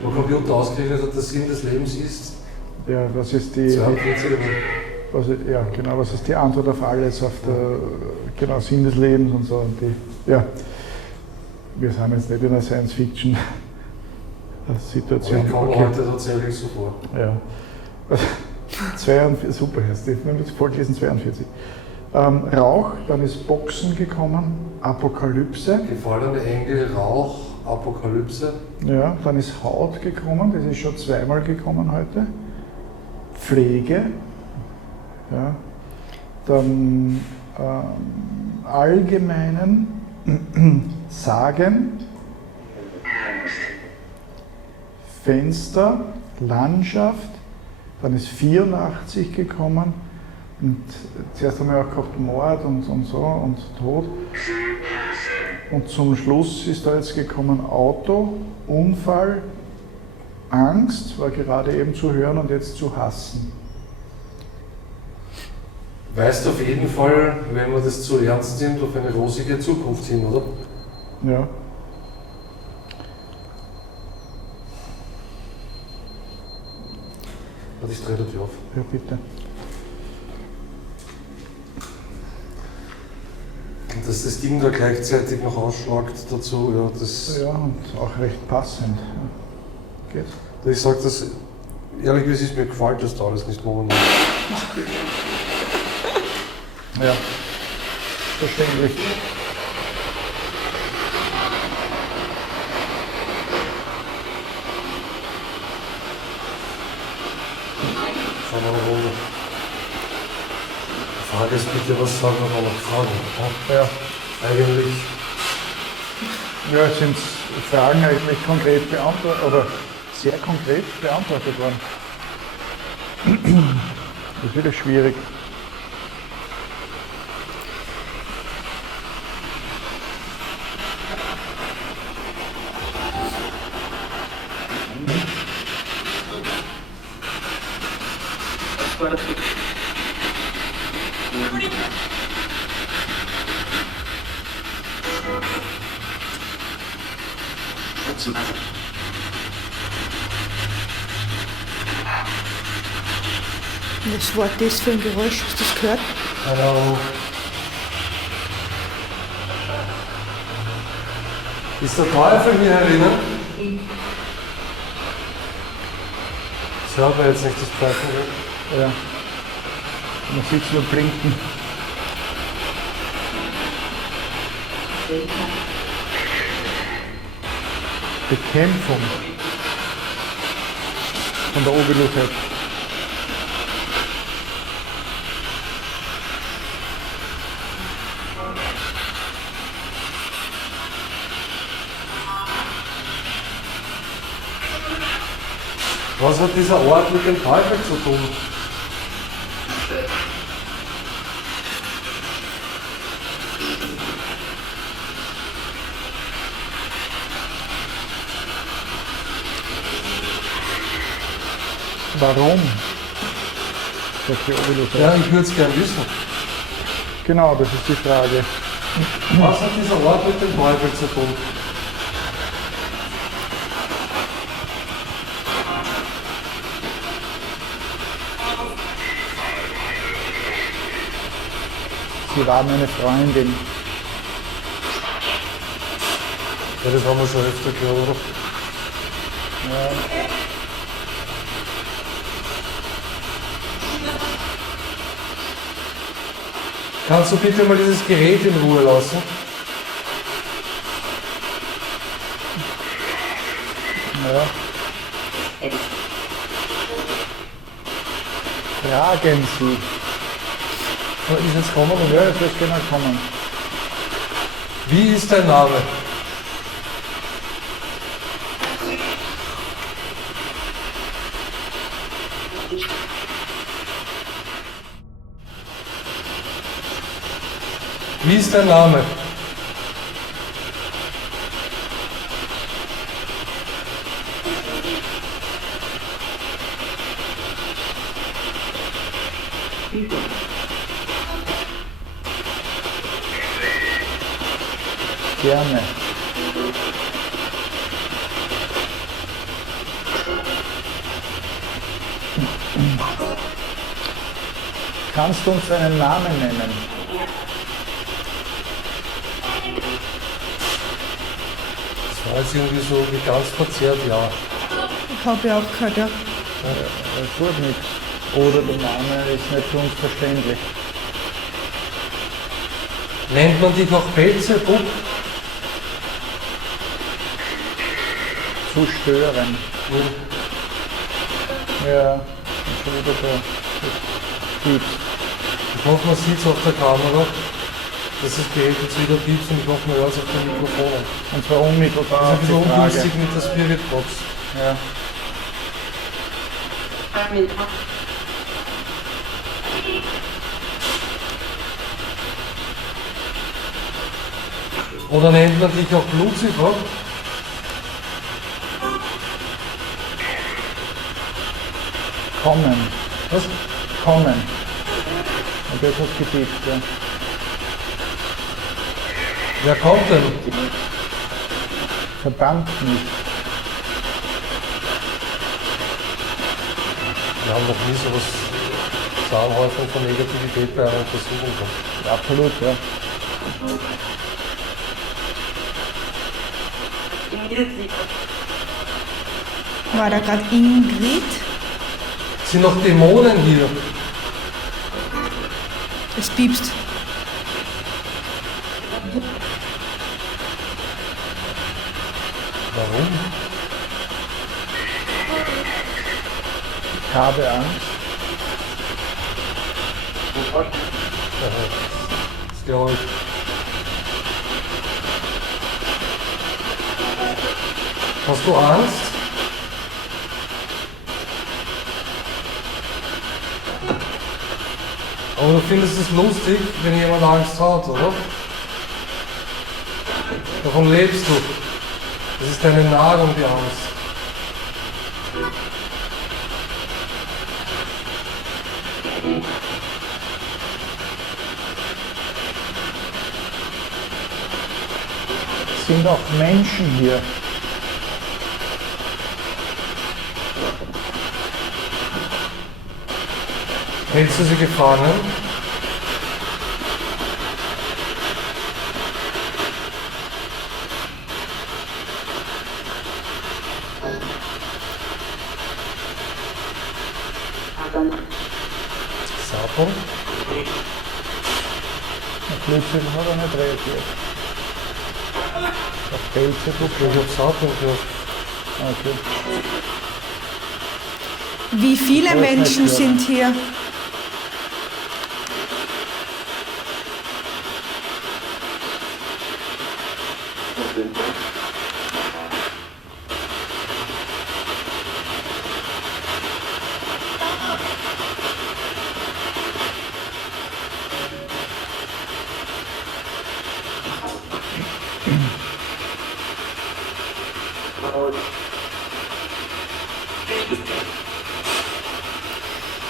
Wo Computer ausgerechnet hat, der Sinn des Lebens ist ja, was ist die, 42 was ist die Antwort auf alles, auf der genau, Sinn des Lebens und so. Und wir sind jetzt nicht in einer Science-Fiction-Situation. Ich komme heute tatsächlich so vor. Ja. 42, super, Herr Stefan, jetzt vorgelesen 42. Rauch, dann ist Boxen gekommen, Apokalypse. Gefallene Engel, Rauch, Apokalypse. Ja, dann ist Haut gekommen, das ist schon zweimal gekommen heute. Pflege. Ja, dann allgemeinen Sagen. Fenster, Landschaft. Dann ist 84 gekommen. Und zuerst haben wir auch gehabt Mord und so und Tod. Und zum Schluss ist da jetzt gekommen Auto, Unfall, Angst, war gerade eben zu hören und jetzt zu hassen. Weist auf jeden Fall, wenn man das zu ernst nimmt, auf eine rosige Zukunft hin, oder? Ja. Warte, ich drehe die Tür auf. Ja, bitte. Und dass das Ding da gleichzeitig noch ausschlagt dazu, ja, das. Ja, und auch recht passend. Ja. Geht. Ich sage das, ehrlich gesagt, ist mir gefällt das da alles nicht momentan. Ja, verständlich. Schauen wir mal runter. Die Frage ist bitte, was sagen wir noch Fragen? Ja. Eigentlich, Ja, jetzt sind Fragen eigentlich konkret beantwortet oder sehr konkret beantwortet worden. Das ist wieder schwierig. Was war das für ein Geräusch? Hast du das gehört? Hallo. Ist der Teufel hier herinnen? Das hört man jetzt nicht, das Pfeifen. Ja. Man sieht es nur blinken. Bekämpfung von der Ovilus her. Was hat dieser Ort mit dem Teufel zu tun? Warum? Sagt die Ovilus. Ja, ich würde es gern wissen. Genau, das ist die Frage. Was hat dieser Ort mit dem Teufel zu tun? Sie war meine Freundin. Ja, das haben wir schon öfter gehört, oder? Kannst du bitte mal dieses Gerät in Ruhe lassen? Ja. Fragen Sie. Ist jetzt kommen? Ja, es wird genau kommen. Wie ist dein Name? Wie ist dein Name? Gerne. Kannst du uns einen Namen nennen? Das war jetzt irgendwie so wie ganz verzerrt, ja. Ich habe ja auch gehört, ja. Das tut nichts. Oder der Name ist nicht für uns verständlich. Nennt man dich auch Beelzebub? Zu stören. Ja, schon wieder der Piep. Ich hoffe, man sieht es auf der Kamera. Das ist Gerät jetzt wieder piepst und ich hoffe, man hört es auf dem Mikrofon. Und zwar unmittelbar Das auf ist die ein bisschen Frage. ungünstig mit der Spiritbox. Ja. Oder nennt man dich auch Lucifer? Kommen. Was? Kommen. Und das hat gepiept, ja. Wer kommt denn? Verdammt nicht. Wir haben noch nie so was zur Anhäufung von Negativität bei einer Untersuchung gehabt. Ja, absolut, ja. War da gerade Ingrid? Sind noch Dämonen hier? Es piepst. Warum? Ich habe Angst. Das glaube ich. Hast du Angst? Aber du findest es lustig, wenn jemand Angst hat, oder? Davon lebst du. Das ist deine Nahrung, die Angst. Es sind auch Menschen hier. Hältst du sie gefangen? Satan? Auf Lucifer hat er nicht reagiert. Auf Beelzebub. Ich hab Satan gehört. Okay. Wie viele Aber ist nicht Menschen klar. sind hier?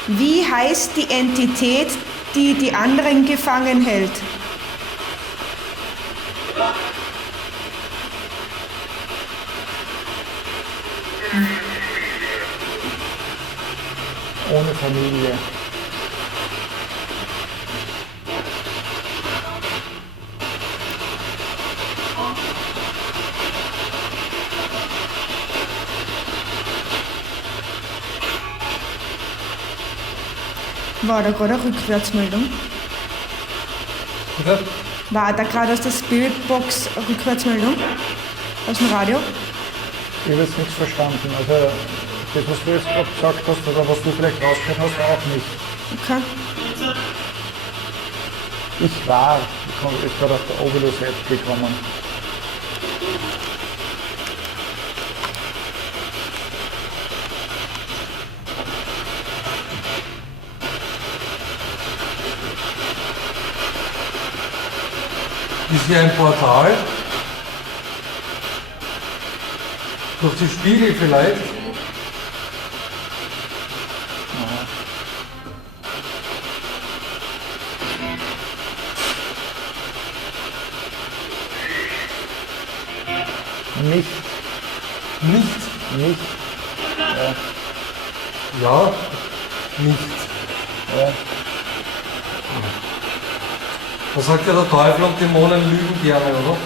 Wie heißt die Entität, die die anderen gefangen hält? Ohne Familie. War da gerade eine Rückwärtsmeldung? Bitte? War da gerade aus der Spiritbox eine Rückwärtsmeldung? Aus dem Radio? Ich habe jetzt nichts verstanden. Also das, was du jetzt gerade gesagt hast oder was du vielleicht rausgehört hast, auch nicht. Okay. Ich war, ich bin gerade auf der Ovilus-App gekommen. Ist hier ein Portal? Durch die Spiegel vielleicht? Nicht, Nicht. ja, Ja. Nicht. ja. Da sagt ja der Teufel und Dämonen lügen gerne, oder?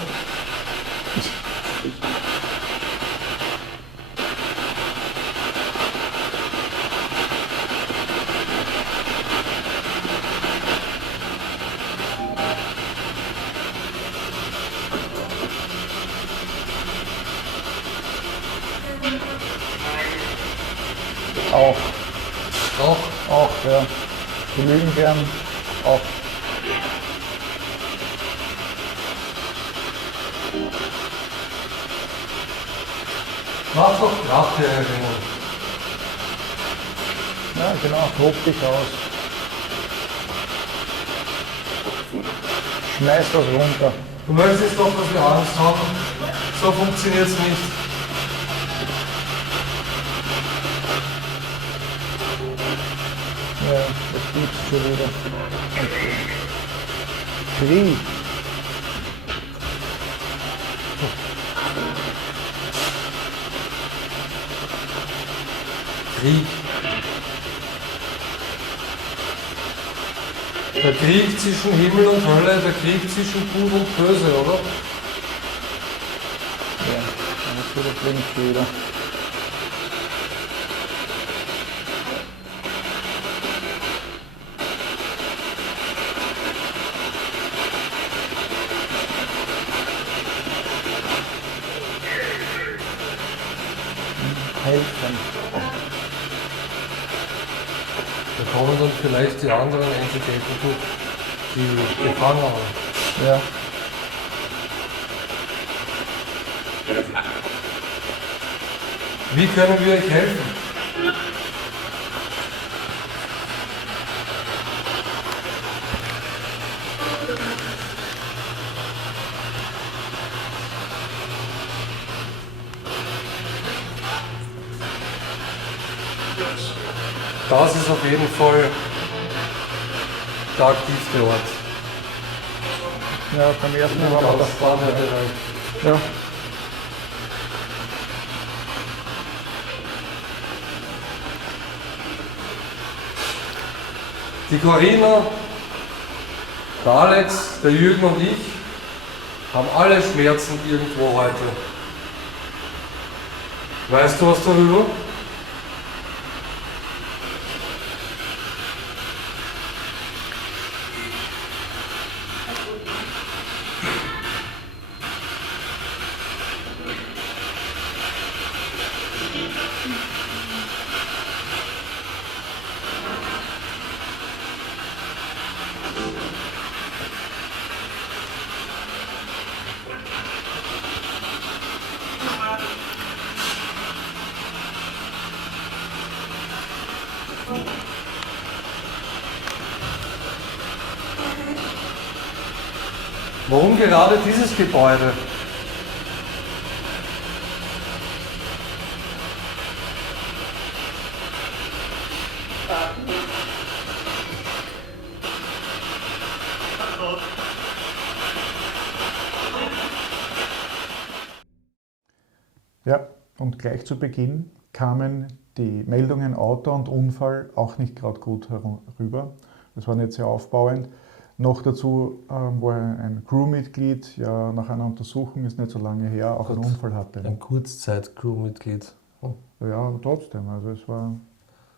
Auch. Auch? Auch, ja. Die lügen gern. Auch. Mach doch Kraftübungen. Ja, genau. Tob dich aus. Schmeiß das runter. Du möchtest doch, dass wir Angst haben. So funktioniert es nicht. Ja, das gibt's schon wieder. Okay. Krieg. Krieg. Der Krieg zwischen Himmel und Hölle, der Krieg zwischen Gut und Böse, oder? Ja, das wieder blinkt schon wieder. Helfen. Da kommen dann vielleicht die anderen Entitäten durch, die gefangen haben. Ja. Wie können wir euch helfen? Das ist auf jeden Fall der aktivste Ort. Ja, beim ersten Mal war Das das. war der Bereich. Ja. Die Corinna, der Alex, der Jürgen und ich haben alle Schmerzen irgendwo heute. Weißt du was darüber? Warum gerade dieses Gebäude? Ja, und gleich zu Beginn kamen die Meldungen Auto und Unfall auch nicht gerade gut herüber. Das war nicht sehr aufbauend. Noch dazu war ein Crewmitglied ja nach einer Untersuchung, ist nicht so lange her, auch einen Unfall hatte. Ein Kurzzeit-Crewmitglied. Oh. Ja, aber trotzdem, also es war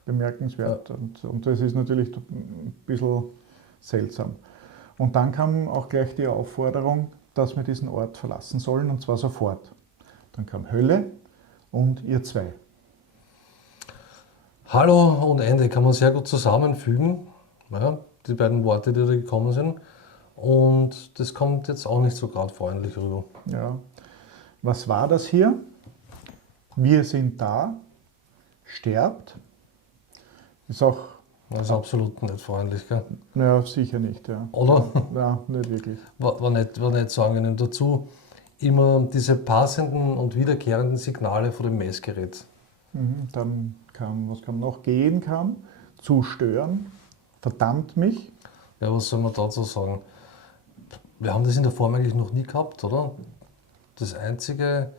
bemerkenswert und das ist natürlich ein bisschen seltsam. Und dann kam auch gleich die Aufforderung, dass wir diesen Ort verlassen sollen und zwar sofort. Dann kam Hölle und ihr zwei. Hallo und Ende kann man sehr gut zusammenfügen, ja, die beiden Worte, die da gekommen sind. Und das kommt jetzt auch nicht so gerade freundlich rüber. Ja. Was war das hier? Wir sind da, sterbt. Ist auch, Das ist absolut nicht freundlich, gell? naja, sicher nicht, ja. Oder? Ja, nicht wirklich. War nicht so angenehm. Dazu immer diese passenden und wiederkehrenden Signale vor dem Messgerät. Dann kam, was kam noch? Gehen kam, zu stören, verdammt mich. Ja, was soll man dazu sagen? Wir haben das in der Form eigentlich noch nie gehabt, oder? Die einzige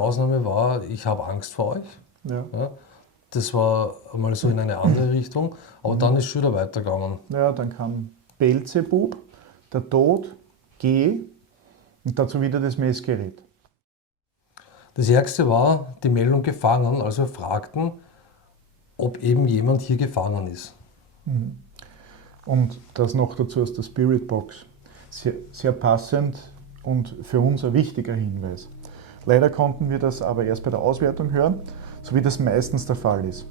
Ausnahme war, ich habe Angst vor euch. Ja. Ja, das war mal so in eine andere Richtung, aber dann ist es schon wieder weitergegangen. Ja, dann kam Beelzebub, der Tod, geh und dazu wieder das Messgerät. Das Ärgste war die Meldung gefangen, als wir fragten, ob eben jemand hier gefangen ist. Und das noch dazu aus der Spiritbox. Sehr, sehr passend und für uns ein wichtiger Hinweis. Leider konnten wir das aber erst bei der Auswertung hören. so wie das meistens der Fall ist.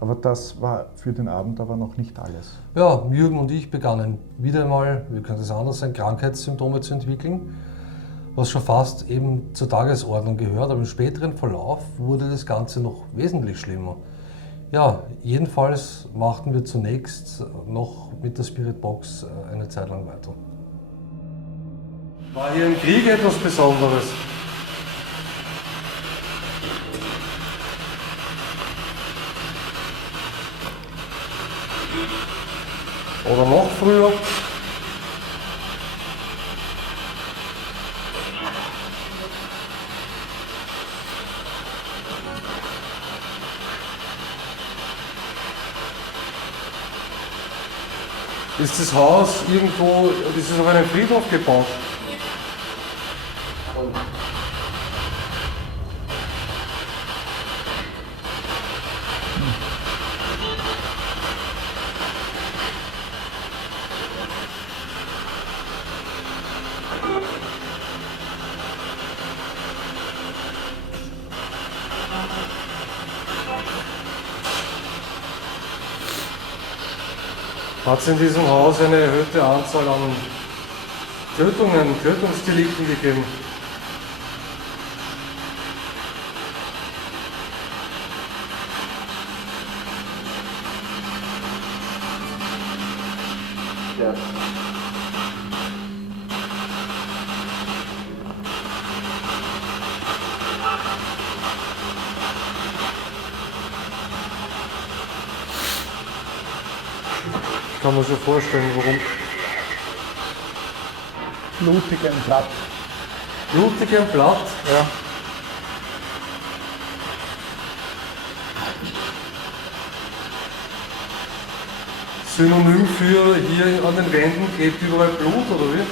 Aber das war für den Abend aber noch nicht alles. Ja, Jürgen und ich begannen wieder einmal, wie könnte es anders sein, Krankheitssymptome zu entwickeln, was schon fast eben zur Tagesordnung gehört, aber im späteren Verlauf wurde das Ganze noch wesentlich schlimmer. Ja, jedenfalls machten wir zunächst noch mit der Spiritbox eine Zeit lang weiter. War hier im Krieg etwas Besonderes? Oder noch früher? Ist das Haus irgendwo, ist es auf einem Friedhof gebaut? Hat es in diesem Haus eine erhöhte Anzahl an Tötungsdelikten gegeben? Ja. Ich kann mir schon vorstellen, warum. Blutigen Blatt. Blutigen Blatt? Ja. Synonym für hier an den Wänden klebt überall Blut, oder wie?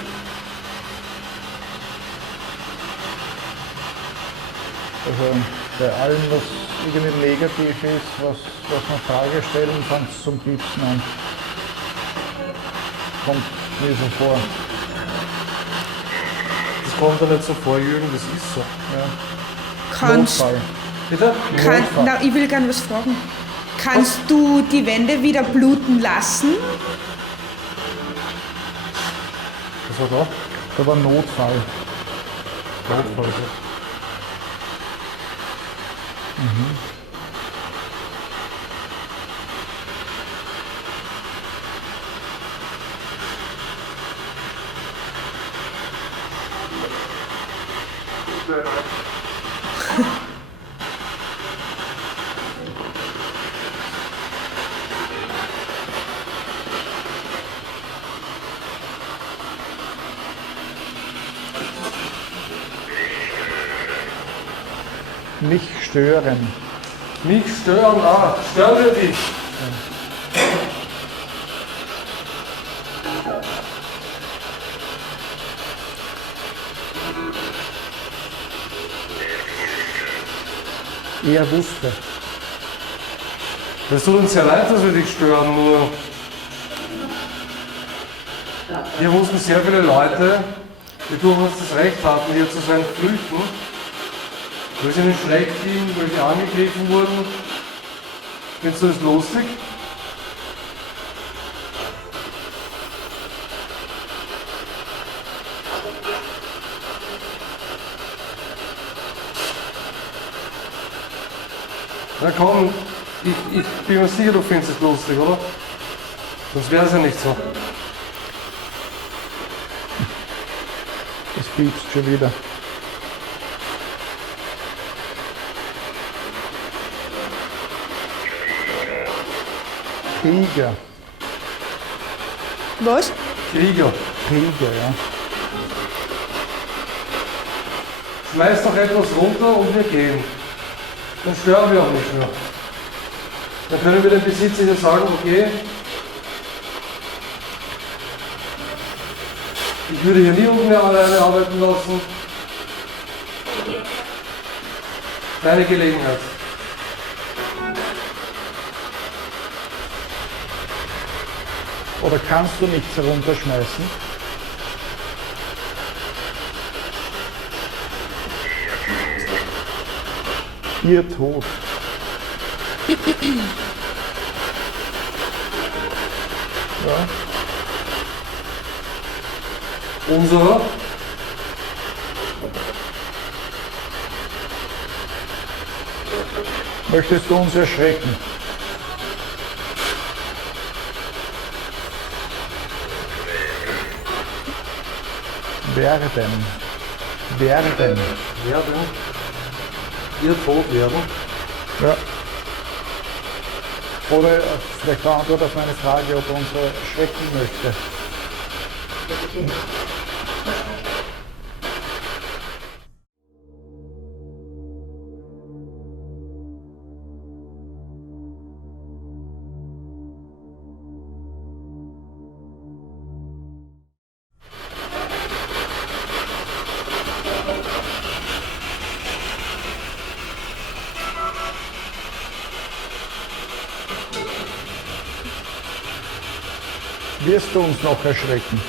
Also bei allem, was irgendwie negativ ist, was man Frage stellen, fängt es zum Gipsen an. Kommt mir so vor. Das kommt ja nicht so vor, Jürgen, das ist so. Ja. Kannst, Notfall. Bitte? na, ich will gerne was fragen. Kannst du die Wände wieder bluten lassen? Was war da? Da war Notfall. Notfall. Nicht stören. Mich stören, stören wir dich. Er wusste. Es tut uns sehr leid, dass wir dich stören, nur hier wussten sehr viele Leute, die durchaus das Recht hatten, hier zu sein, flüchten, weil es ihnen schlecht ging, weil sie angegriffen wurden. Findest du das lustig? Na komm, ich bin mir sicher, du findest es lustig, oder? Sonst wäre es ja nicht so. Es piepst schon wieder. Krieger. Was? Krieger, Krieger, ja. schmeiß doch etwas runter und wir gehen. Dann stören wir auch nicht mehr. Dann können wir dem Besitzer hier sagen, okay, ich würde hier niemanden mehr alleine arbeiten lassen. Deine Gelegenheit. Oder kannst du nichts herunterschmeißen? Ihr Tod. Ja. Unserer. Möchtest du uns erschrecken? Werden. Werden. Ihr tot werden. Ja. Oder vielleicht Antwort auf meine Frage, ob er uns erschrecken möchte. Wirst du uns noch erschrecken?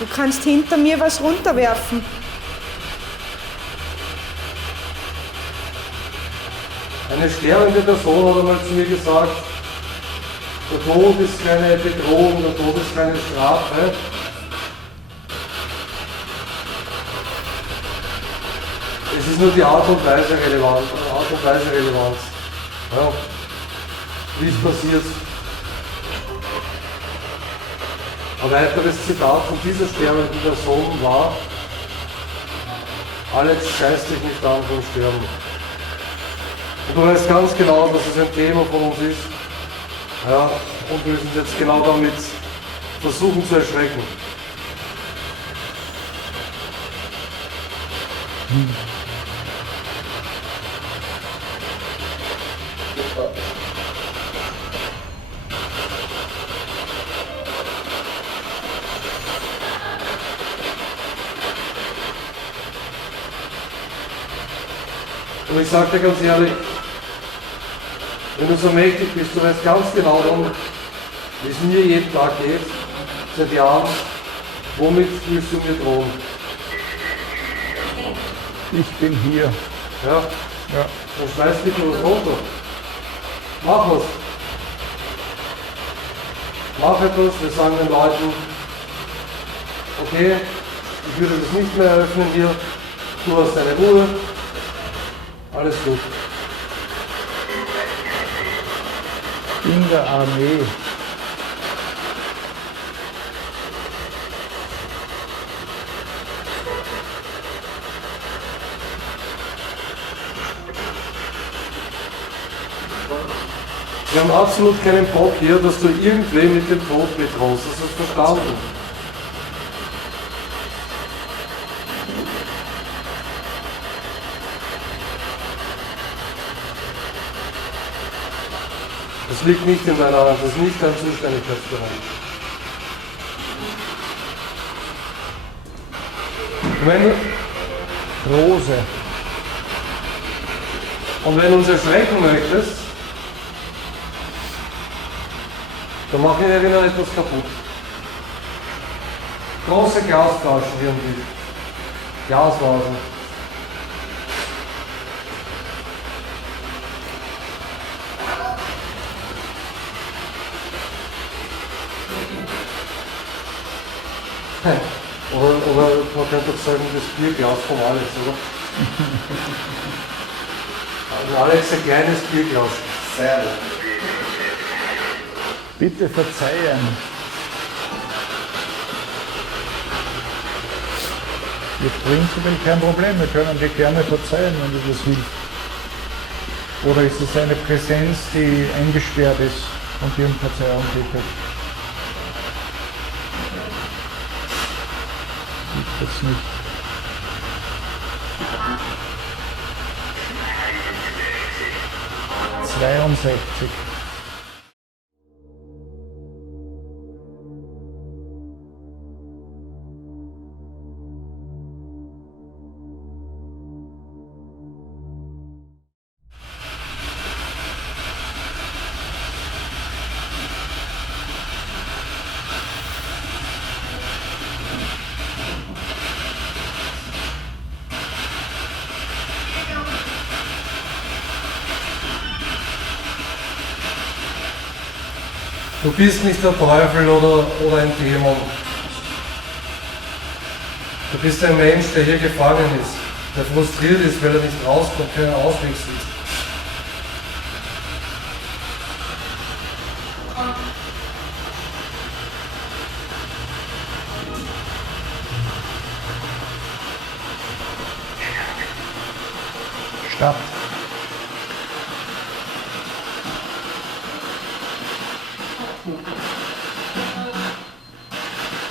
Du kannst hinter mir was runterwerfen. Eine sterbende Person hat einmal zu mir gesagt, der Tod ist keine Bedrohung, der Tod ist keine Strafe. Es ist nur die Art und Weise relevant. Ja. Wie es passiert. Ein weiteres Zitat von dieser sterbenden Person war: Alex, scheiß dich nicht an vom Sterben. Und du weißt ganz genau, dass es ein Thema von uns ist. Ja, und wir müssen jetzt genau damit versuchen zu erschrecken. Und ich sage dir ganz ehrlich, wenn du so mächtig bist, du weißt ganz genau, wie es mir jeden Tag geht, seit Jahren, womit willst du mir drohen? Ich bin hier. Ja, Ja. dann schmeiß bitte was runter. Mach was. Mach etwas, wir sagen den Leuten, okay, ich würde das nicht mehr eröffnen hier, du hast deine Ruhe, alles gut. In der Armee. Wir haben absolut keinen Bock hier, dass du irgendwen mit dem Tod bedrohst. Das ist verstanden. Das liegt nicht in deiner Hand, das ist nicht dein Zuständigkeitsbereich. Und Rose. wenn du uns erschrecken möchtest, dann machen wir wieder etwas kaputt. Große Glasflaschen hier am Tisch. Glasvasen. Oder man könnte auch sagen, das Bierglas von Alex, oder? Also Alex, ein kleines Bierglas. Sehr. Bitte verzeihen. Jetzt prinzipiell kein Problem, wir können dir gerne verzeihen, wenn dir das hilft. Oder ist es eine Präsenz, die eingesperrt ist und dir um Verzeihung bittet? Ich jetzt nicht. »62. Du bist nicht der Teufel oder ein Dämon. Du bist ein Mensch, der hier gefangen ist, der frustriert ist, weil er nicht rauskommt, keinen Ausweg sieht. Stadt.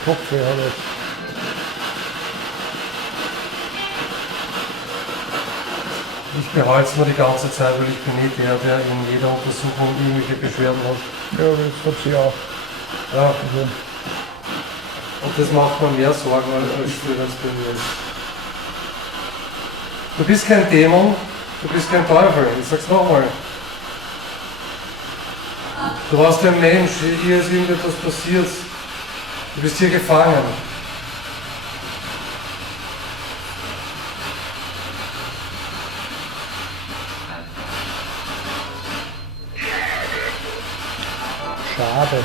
Kopf, ja, das. Ich behalte es nur die ganze Zeit, weil ich bin nicht der in jeder Untersuchung irgendwelche Beschwerden hat. Ja, das hat sie auch. Ja, Also, und das macht mir mehr Sorgen als früher als bei mir. Du bist kein Dämon, du bist kein Teufel. Ich sag's nochmal. Du warst ein Mensch, hier ist irgendetwas passiert. Du bist hier gefangen. schade.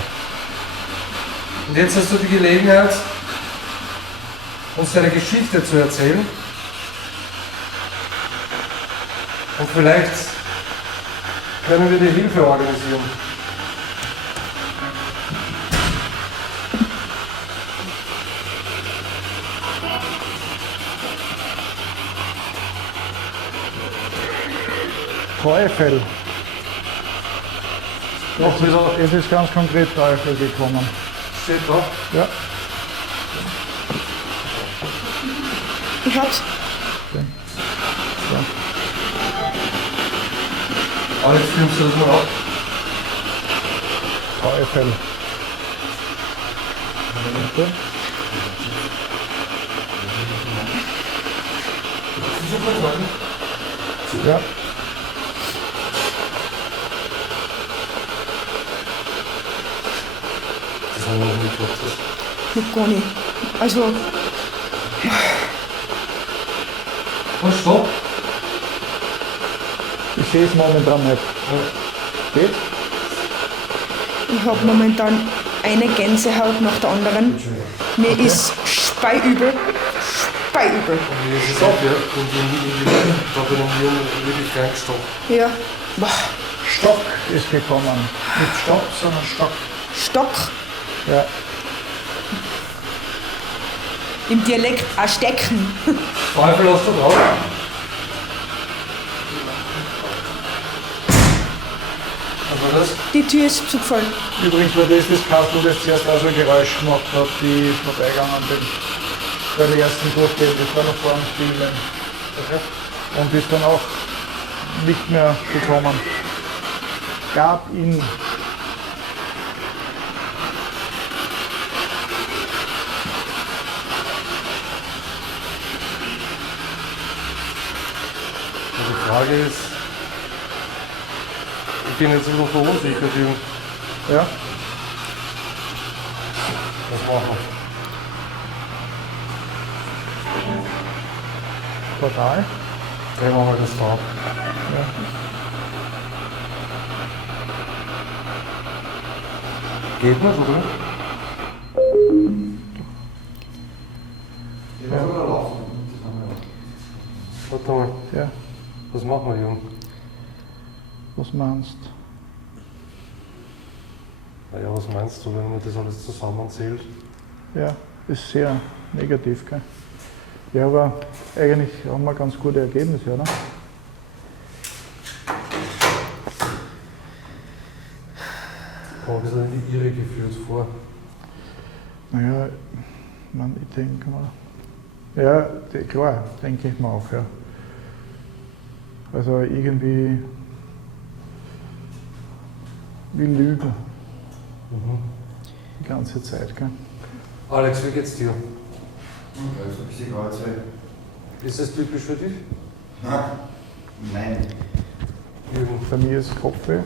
Und jetzt hast du die Gelegenheit, uns deine Geschichte zu erzählen. Und vielleicht können wir dir Hilfe organisieren. Teufel. Noch wieder. Es ist ganz konkret Teufel gekommen. Steht da. Ja. Ich hab's. Ja. Aber jetzt filmst du das mal ab. Teufel. Bitte. Ja. Das haben wir noch nicht gemacht. Noch gar nicht. Also, Und stopp. Ich sehe es momentan nicht. Geht? ich habe momentan eine Gänsehaut nach der anderen. Mir ist speiübel. Speiübel. Und mir ist es abwirkt und da bin ich mir wirklich reingestoppt. Ja. Boah. Stock ist gekommen. Nicht Stock, sondern Stock. Stock. Ja. Im Dialekt ein Stecken. Teufel hast du drauf. Was war das? Die Tür ist zugefallen. Übrigens war das Kastel, das zuerst auch so ein Geräusch gemacht hat, die ich vorbeigegangen bin. Bei der ersten Durchgehen, das war noch vor dem Spielen. Und ist dann auch nicht mehr gekommen. Gab ihn. Die Frage ist, ich bin jetzt nur verunsichert, Jürgen. Ja. Was machen wir? Portal. Drehen wir mal das da ab. Ja. Geht nicht, oder? Warte mal, Ja. was machen wir, Jürgen? Was meinst Naja, was meinst du, wenn man das alles zusammenzählt? du? Ja, ist sehr negativ, gell? Ja, aber eigentlich haben wir ganz gute Ergebnisse, oder? Komm, wir sind in die Irre geführt vor. Naja, ich denke mal. Ja, klar, denke ich mir auch, ja. Also irgendwie wie Lügen die ganze Zeit, gell? Alex, wie geht's dir? Also ein bisschen Kreuzweh. Ist das typisch für dich? Nein. Jürgen? Bei mir ist Kopfweh.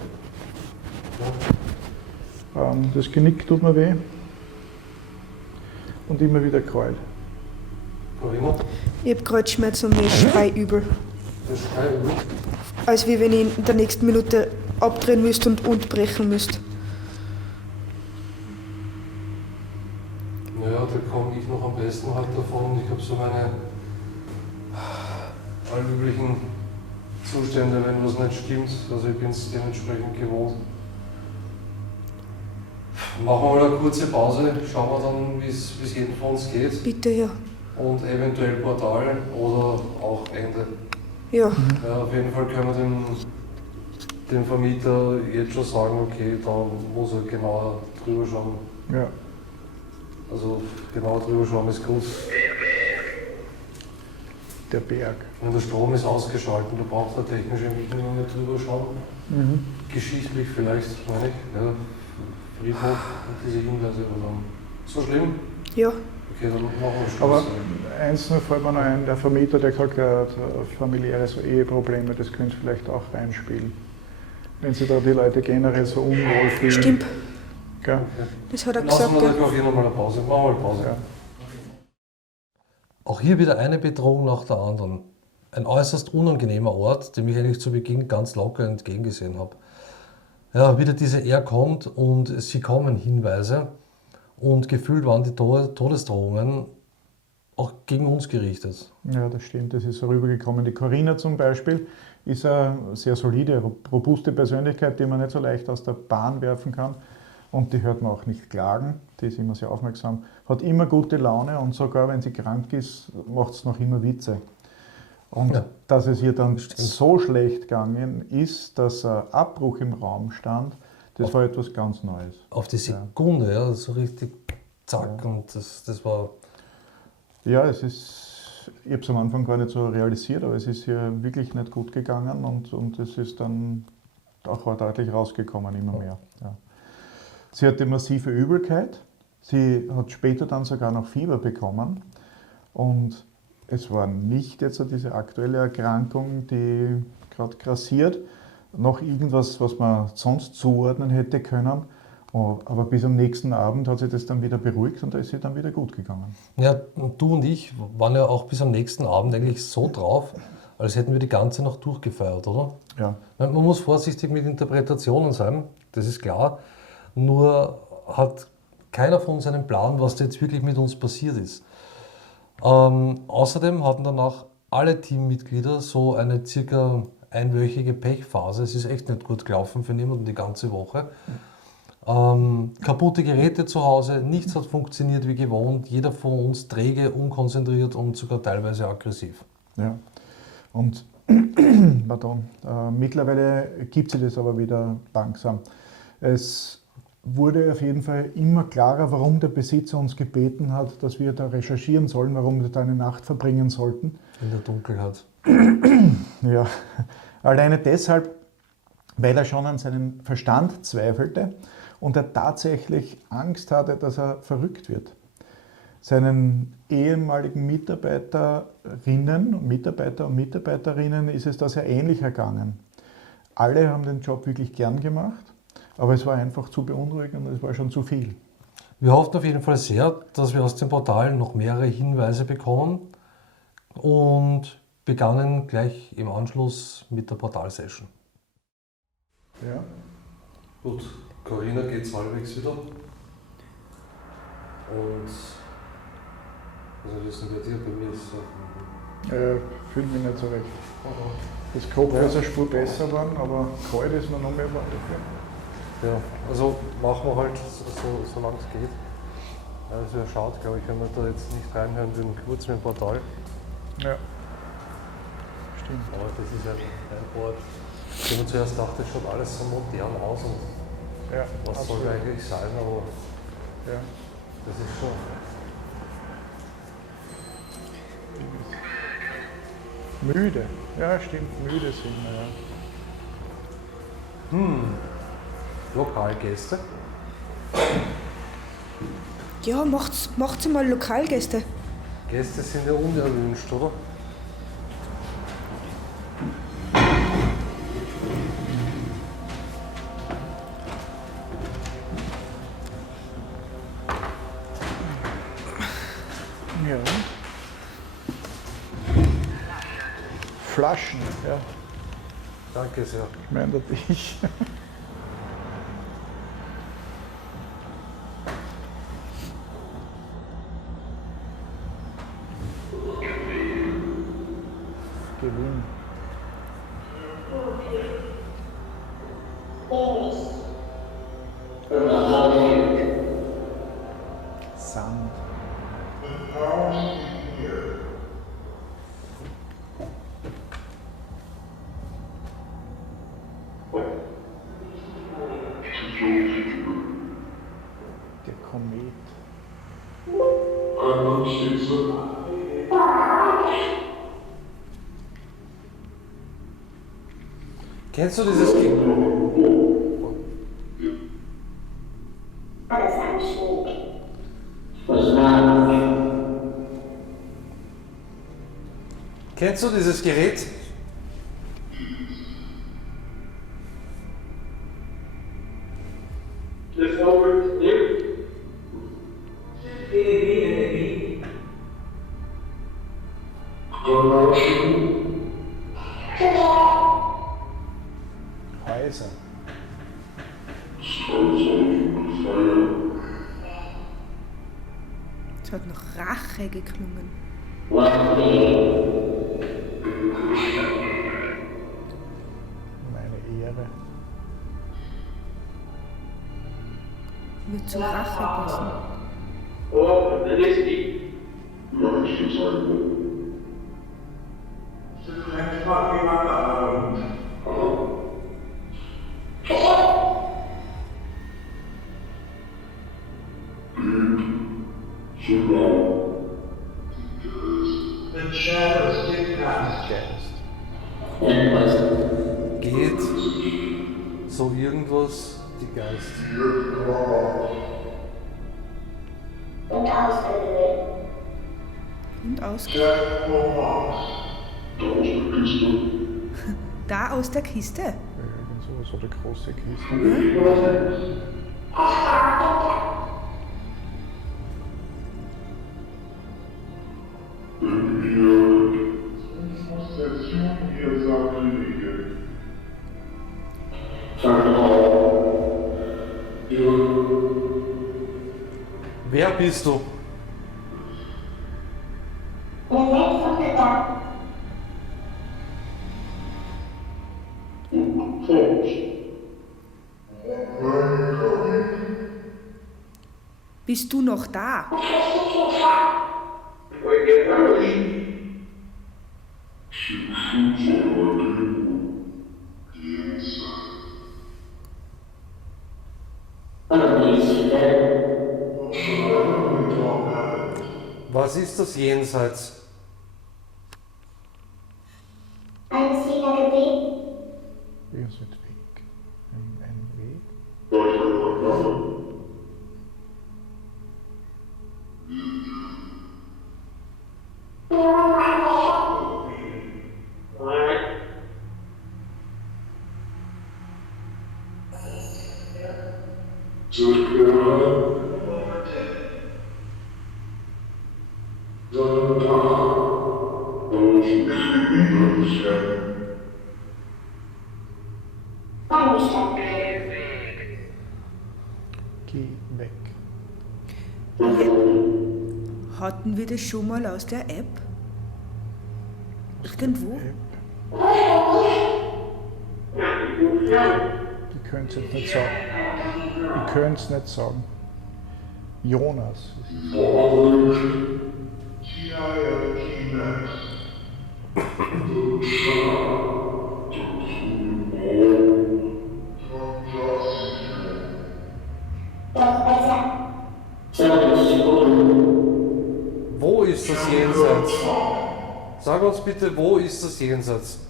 Das Genick tut mir weh. Und immer wieder Kreuz. Corinna? Ich habe gerade Schmerzen und mir ist speiübel. Das ist kein Übel. Als wie wenn ich in der nächsten Minute abdrehen müsste und brechen müsste. Zustände, wenn was nicht stimmt. Also ich bin es dementsprechend gewohnt. Machen wir mal eine kurze Pause, schauen wir dann, wie es jedem von uns geht. Bitte, ja. Und eventuell Portal oder auch Ende. Ja, Ja, auf jeden Fall können wir dem Vermieter jetzt schon sagen, okay, da muss er genauer drüber schauen. Ja. Also genauer drüber schauen ist gut. Der Berg. Wenn der Strom ist ausgeschaltet, da braucht der technische nicht mehr drüber schauen. Geschichtlich vielleicht, meine ich. Ja, Friedhof und diese Hinweise, aber dann so schlimm. ja. Okay, dann machen wir Schluss. Aber eins nur fällt mir noch ein, der Vermieter, der gesagt hat, familiäre so Eheprobleme, das könnte vielleicht auch reinspielen. Wenn sich da die Leute generell so unwohl fühlen. Stimmt, Gell? das hat er Lassen gesagt. wir Ja. da auf jeden Fall eine Pause. Machen wir eine Pause. Ja. Auch hier wieder eine Bedrohung nach der anderen. Ein äußerst unangenehmer Ort, dem ich eigentlich zu Beginn ganz locker entgegengesehen habe. Ja, wieder diese Er kommt und sie kommen Hinweise und gefühlt waren die Todesdrohungen auch gegen uns gerichtet. Ja, das stimmt, das ist so rübergekommen. Die Corinna zum Beispiel ist eine sehr solide, robuste Persönlichkeit, die man nicht so leicht aus der Bahn werfen kann. Und die hört man auch nicht klagen, die ist immer sehr aufmerksam, hat immer gute Laune und sogar wenn sie krank ist, macht es noch immer Witze. Und Ja, dass es ihr dann stimmt. so schlecht gegangen ist, dass ein Abbruch im Raum stand, das war etwas ganz Neues. Auf die Sekunde, ja, so richtig zack, und das war. Ja, es ist, ich habe es am Anfang gar nicht so realisiert, aber es ist ihr wirklich nicht gut gegangen und es ist dann auch deutlich rausgekommen, immer mehr. Ja. Sie hatte massive Übelkeit, sie hat später dann sogar noch Fieber bekommen und es war nicht jetzt so diese aktuelle Erkrankung, die gerade grassiert, noch irgendwas, was man sonst zuordnen hätte können. Aber bis am nächsten Abend hat sich das dann wieder beruhigt und da ist sie dann wieder gut gegangen. Ja, und du und ich waren ja auch bis am nächsten Abend eigentlich so drauf, als hätten wir die ganze Nacht durchgefeiert, oder? Ja. Man muss vorsichtig mit Interpretationen sein, das ist klar. Nur hat keiner von uns einen Plan, was da jetzt wirklich mit uns passiert ist. Außerdem hatten danach alle Teammitglieder so eine circa einwöchige Pechphase. Es ist echt nicht gut gelaufen für niemanden die ganze Woche. Kaputte Geräte zu Hause, nichts hat funktioniert wie gewohnt, jeder von uns träge, unkonzentriert und sogar teilweise aggressiv. Ja. Und mittlerweile gibt sie das aber wieder langsam. Es wurde auf jeden Fall immer klarer, warum der Besitzer uns gebeten hat, dass wir da recherchieren sollen, warum wir da eine Nacht verbringen sollten. In der Dunkelheit. Ja, alleine deshalb, weil er schon an seinen Verstand zweifelte und er tatsächlich Angst hatte, dass er verrückt wird. Seinen ehemaligen Mitarbeiter und Mitarbeiterinnen ist es da sehr ähnlich ergangen. Alle haben den Job wirklich gern gemacht, aber es war einfach zu beunruhigend und es war schon zu viel. Wir hoffen auf jeden Fall sehr, dass wir aus dem Portal noch mehrere Hinweise bekommen und begannen gleich im Anschluss mit der Portalsession. Ja. Gut, Corinna geht's halbwegs wieder. Und also wissen wir dir, bei mir ist es Fühle mich nicht so recht. Das Kopf ist eine Spur besser geworden, aber kalt ist noch mehr geworden. ja, also machen wir halt solange es geht. Also ihr schaut, glaube ich, wenn wir da jetzt nicht reinhören würden, kurz mit dem Portal. Ja. Stimmt. Aber das ist ja ein Board. Ich habe zuerst gedacht, das schaut alles so modern aus und Ja, was soll da eigentlich sein, aber Ja. das ist schon. Müde. Ja, stimmt, müde sind wir, ja. Lokalgäste. Ja, macht's mal Lokalgäste. Gäste sind ja unerwünscht, oder? Ja. Flaschen, ja. Danke sehr. Ich meine dich. Gewinn. Sand. Der Komet. Kennst du dieses Kennst du dieses Gerät? Häuser. Es hat nach Rache geklungen. Meine Ehre. Wird zu Rache gegessen. Geht so irgendwas die Geist? Und ausgegangen. Da aus der Kiste. Irgend sowas oder große Kiste. Wer bist du? Bist du noch da? Was ist das Jenseits? Wie ist mit Weg? Ein Weg? Geh weg. Hatten wir das schon mal aus der App? Irgendwo? Ich könnte es jetzt nicht sagen. Ich könnte es nicht sagen. Jonas. Wo ist das Jenseits? Sag uns bitte, wo ist das Jenseits?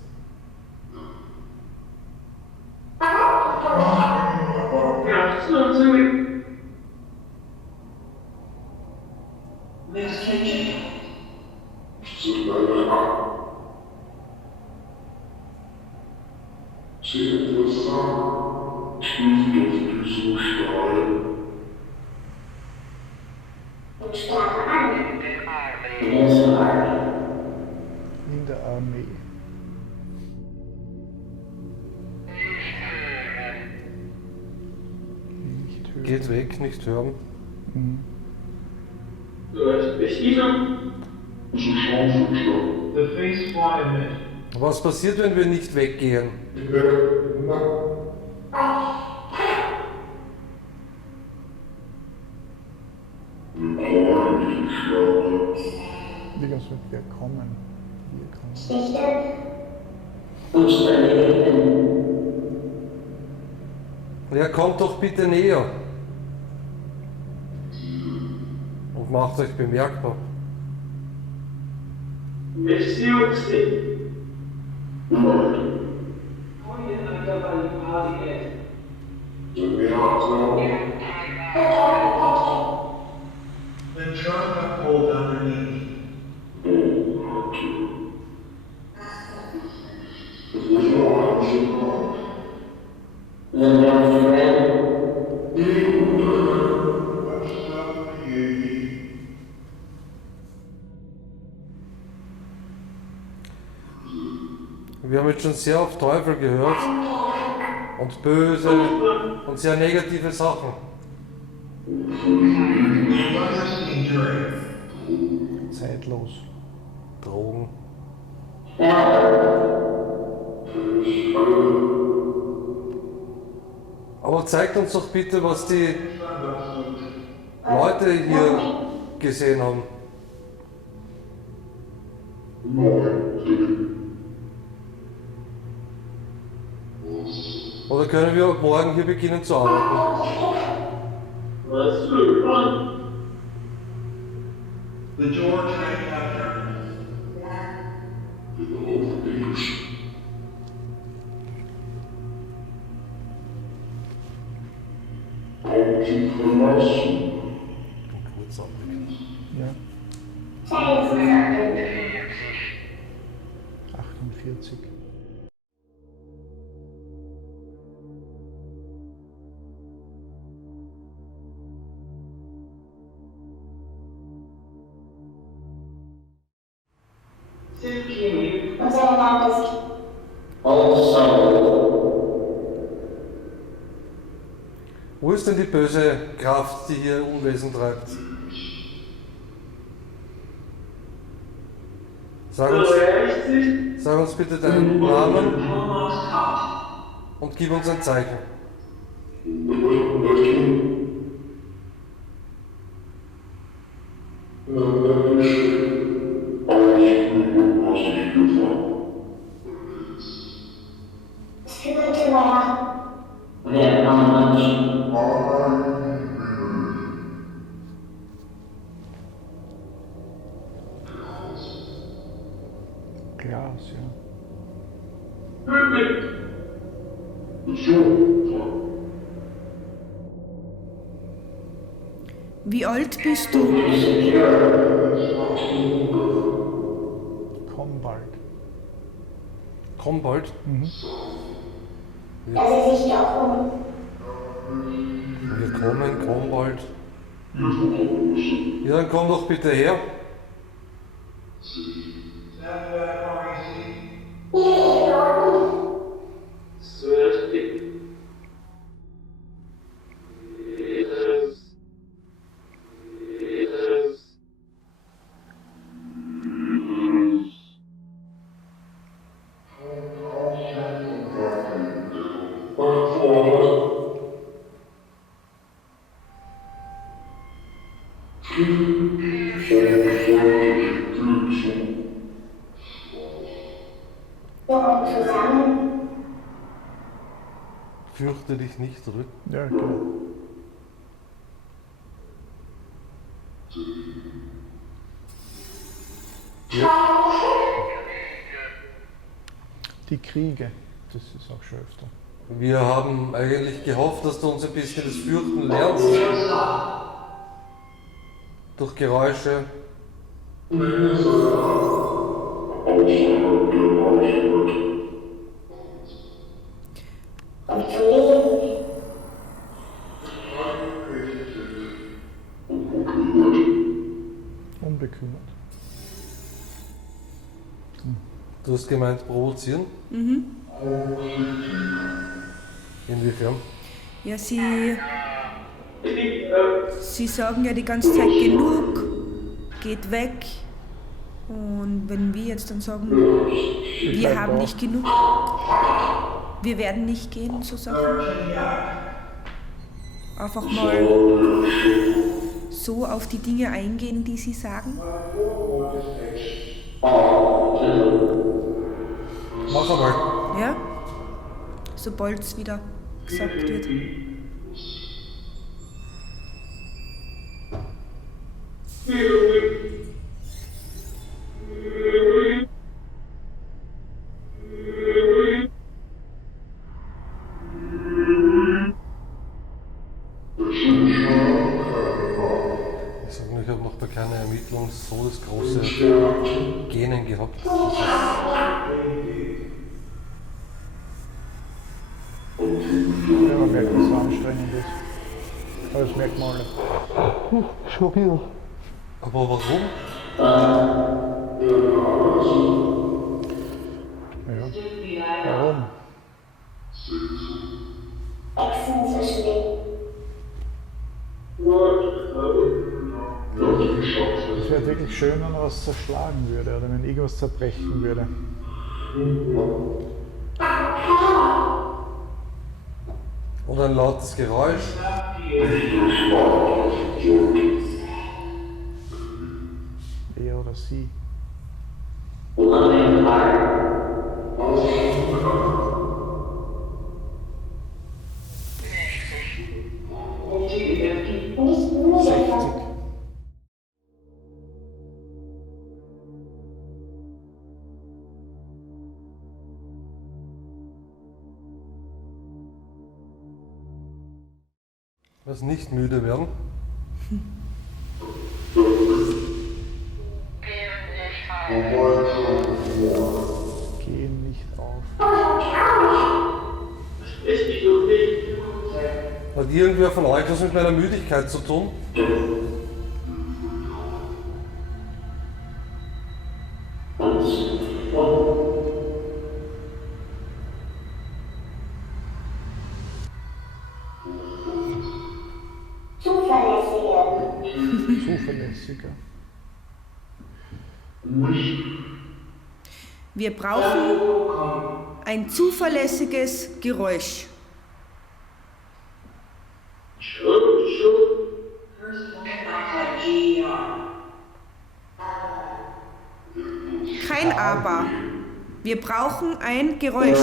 In der Armee. Nicht hören. Geht weg, nicht hören. Was passiert, wenn wir nicht weggehen? Wie gesagt, wir kommen. Ja, kommt doch bitte näher. Und macht euch bemerkbar. The truck got pulled underneath. Wir haben jetzt schon sehr auf Teufel gehört und böse und sehr negative Sachen. Zeitlos. Drogen. Aber zeigt uns doch bitte, was die Leute hier gesehen haben. Oder können wir ab morgen hier beginnen zu arbeiten? The door train after. Ja. 48. Unser Name ist Wo ist denn die böse Kraft, die hier Unwesen treibt? Sag uns bitte deinen Namen und gib uns ein Zeichen. Glas, ja. Wie alt bist du? Komm bald. Komm bald. dass sich auch um Wir kommen, komm bald. Ja, dann komm doch bitte her. zusammen. Fürchte dich nicht zurück. Ja, genau. Die Kriege, das ist auch schon öfter. Wir haben eigentlich gehofft, dass du uns ein bisschen das Fürchten lernst. Durch Geräusche. Um zu leben. Unbekümmert. Du hast gemeint, provozieren? Inwiefern? Ja, Sie sagen ja die ganze Zeit genug, geht weg, Und wenn wir jetzt dann sagen, wir haben nicht genug, wir werden nicht gehen, so Sachen. Einfach mal so auf die Dinge eingehen, die sie sagen. Mach einmal. Ja? Sobald es wieder gesagt wird. Ich sag nur, ich habe noch bei keiner Ermittlung so das große Genen gehabt. Ja, man merkt, dass es anstrengend ist. Aber das merkt man alle. Schon wieder. Aber warum? Ja. Warum? Echsen zwischen den Es wäre wirklich schön, wenn man was zerschlagen würde oder wenn irgendwas zerbrechen würde. Oder ein lautes Geräusch. Er oder sie. nicht müde 60. Was nicht müde werden. Gehen nicht auf. Hat irgendwer von euch was mit meiner Müdigkeit zu tun? Zuverlässiger. Wir brauchen ein zuverlässiges Geräusch. Kein Aber. Wir brauchen ein Geräusch.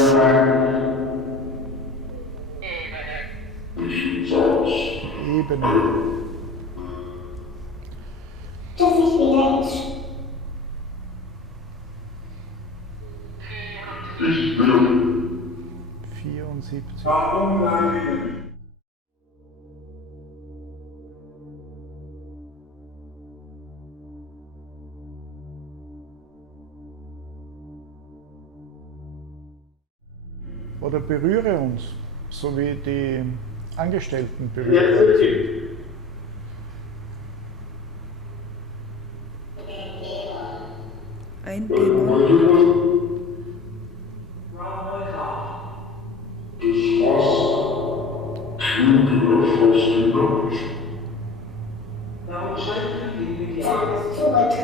Ebene. dass ich wieder ins 74. Warum nein? Oder berühre uns, so wie die Angestellten berührt worden sind. Ein Dämon. zurück.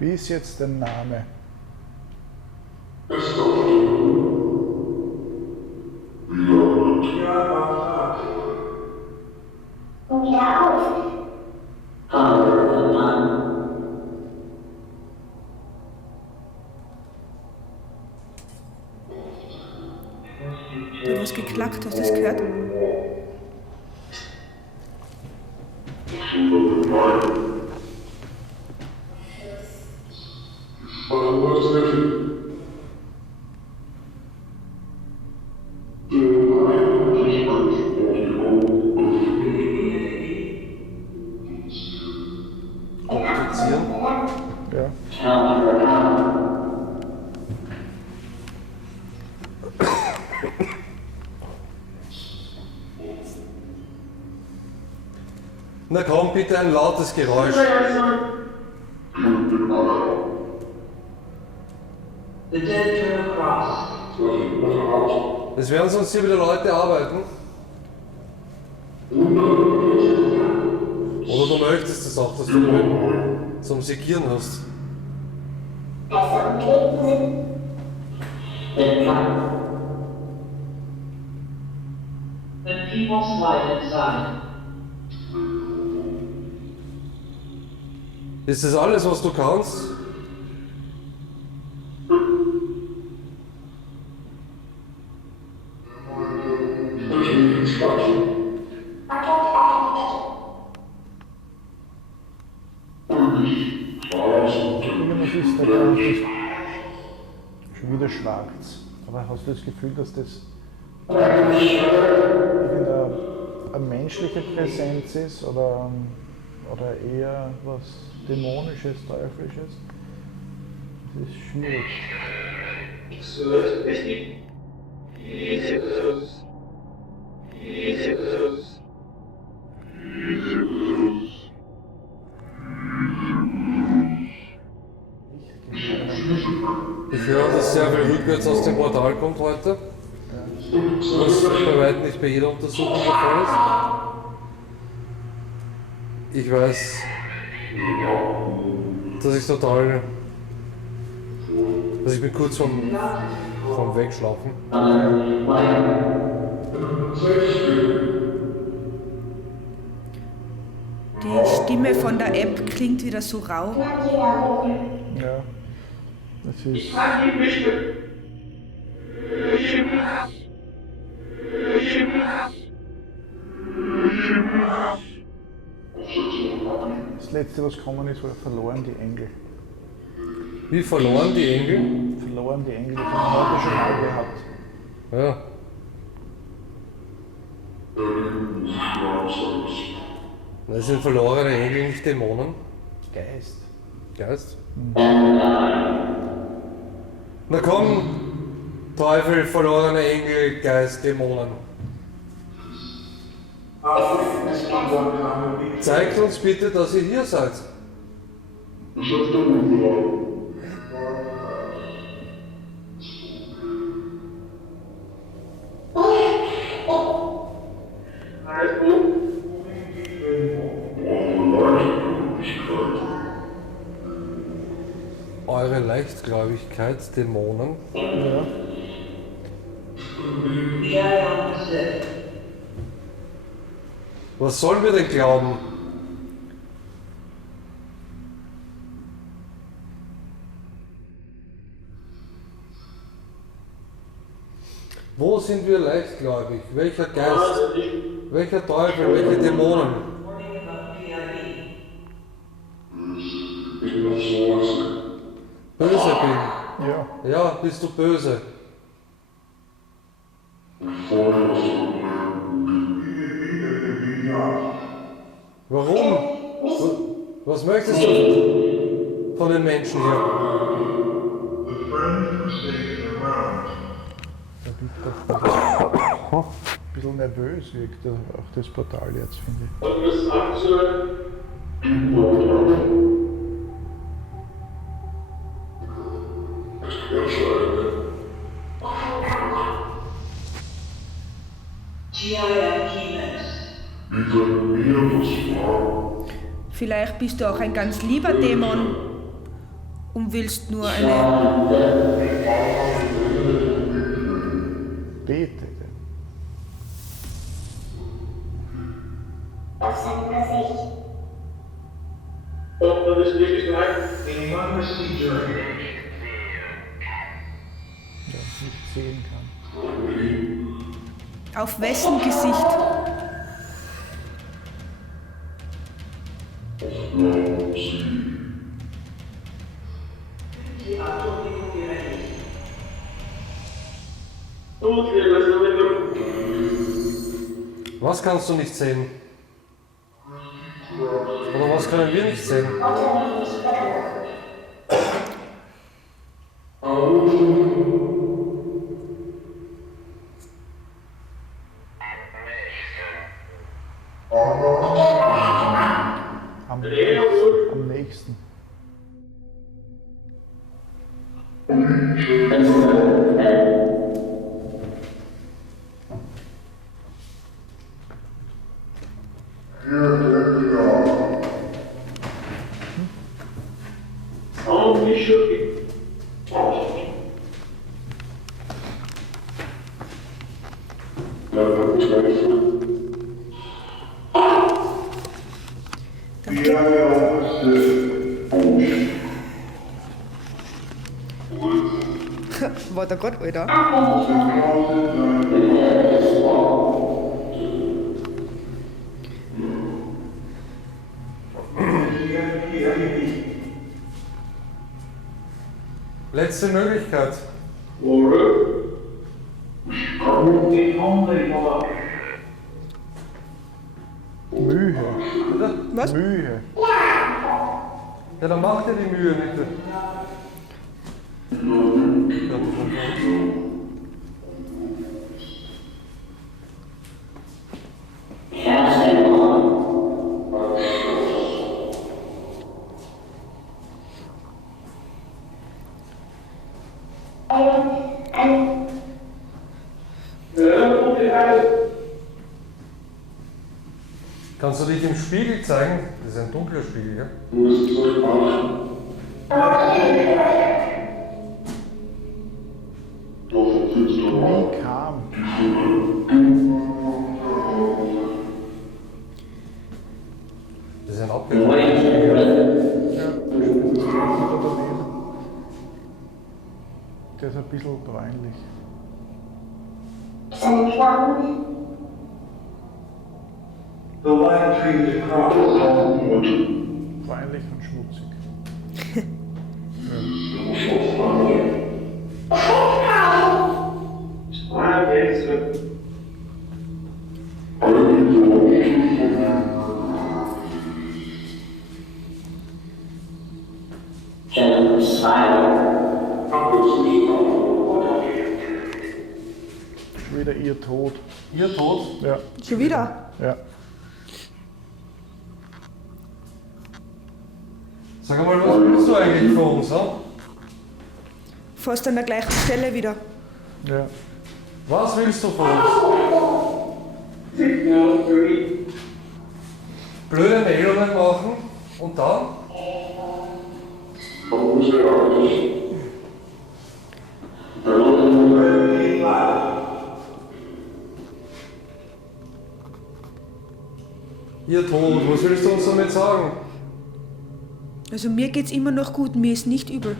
Wie ist jetzt der Name? Und wieder auf. Da hat was geklackt, hast du das gehört? Obduzieren. Ja. bitte ein lautes Geräusch. The dead turn across. Es werden sonst hier wieder Leute arbeiten. Oder du möchtest es auch, dass du damit zum Sekieren hast. Also und lebten Then people slide inside. Ist das alles, was du kannst? Irgendwas ist da schon wieder schwarz. Aber hast du das Gefühl, dass das irgendeine menschliche Präsenz ist oder eher was Dämonisches, Teuflisches? Das ist schwierig. Ich höre, dass sehr viel rückwärts aus dem Portal kommt heute. Was bei weitem nicht bei jeder Untersuchung der Fall ist. Ich weiß, dass ich total. Also ich bin kurz vom Wegschlafen. Die Stimme von der App klingt wieder so rau. Ja, das ist. Das letzte, was gekommen ist, war verloren die Engel. Wie verloren die Engel? Verloren die Engel, die haben wir heute schon mal gehabt. Ja. Das sind verlorene Engel, nicht Dämonen. Geist. Geist? Na komm, Teufel, verlorene Engel, Geist, Dämonen. Zeigt uns bitte, dass ihr hier seid. Eure Leichtgläubigkeit, Dämonen. Ja. Was sollen wir denn glauben? Wo sind wir leichtgläubig? Welcher Geist? Welcher Teufel? Welche Dämonen? Böse bin. Ja. Ja, bist du böse? Warum? Was möchtest du von den Menschen hier? Der Victor ein bisschen nervös wirkt auch das Portal jetzt, finde ich. Vielleicht bist du auch ein ganz lieber Dämon und willst nur eine... Bete. auf seinem Gesicht. They must see journey. Ja, nicht sehen kann. Auf wessen Gesicht? Was kannst du nicht sehen? Oder was können wir nicht sehen? Only should be. War da gerade Alter? Letzte Möglichkeit. The only one. Mühe. Was? Mühe. Ja, dann mach dir die Mühe bitte. Kannst du dich im Spiegel zeigen? Das ist ein dunkler Spiegel, ja? Wie kam? Das ist ein abgetrennter Spiegel. Ja, der ist ein bisschen bräunlich. Seine Klauen. The one tree across. Bräunlich und schmutzig. Schon wieder ihr Tod. Ihr Tod? Ja, Schon wieder? ja. Sag einmal, was willst du eigentlich von uns, ha? Fast an der gleichen Stelle wieder. Ja. Was willst du von uns? Blöde Meldungen machen und dann? Ihr Tod, was willst du uns damit sagen? Also mir geht's immer noch gut, mir ist nicht übel.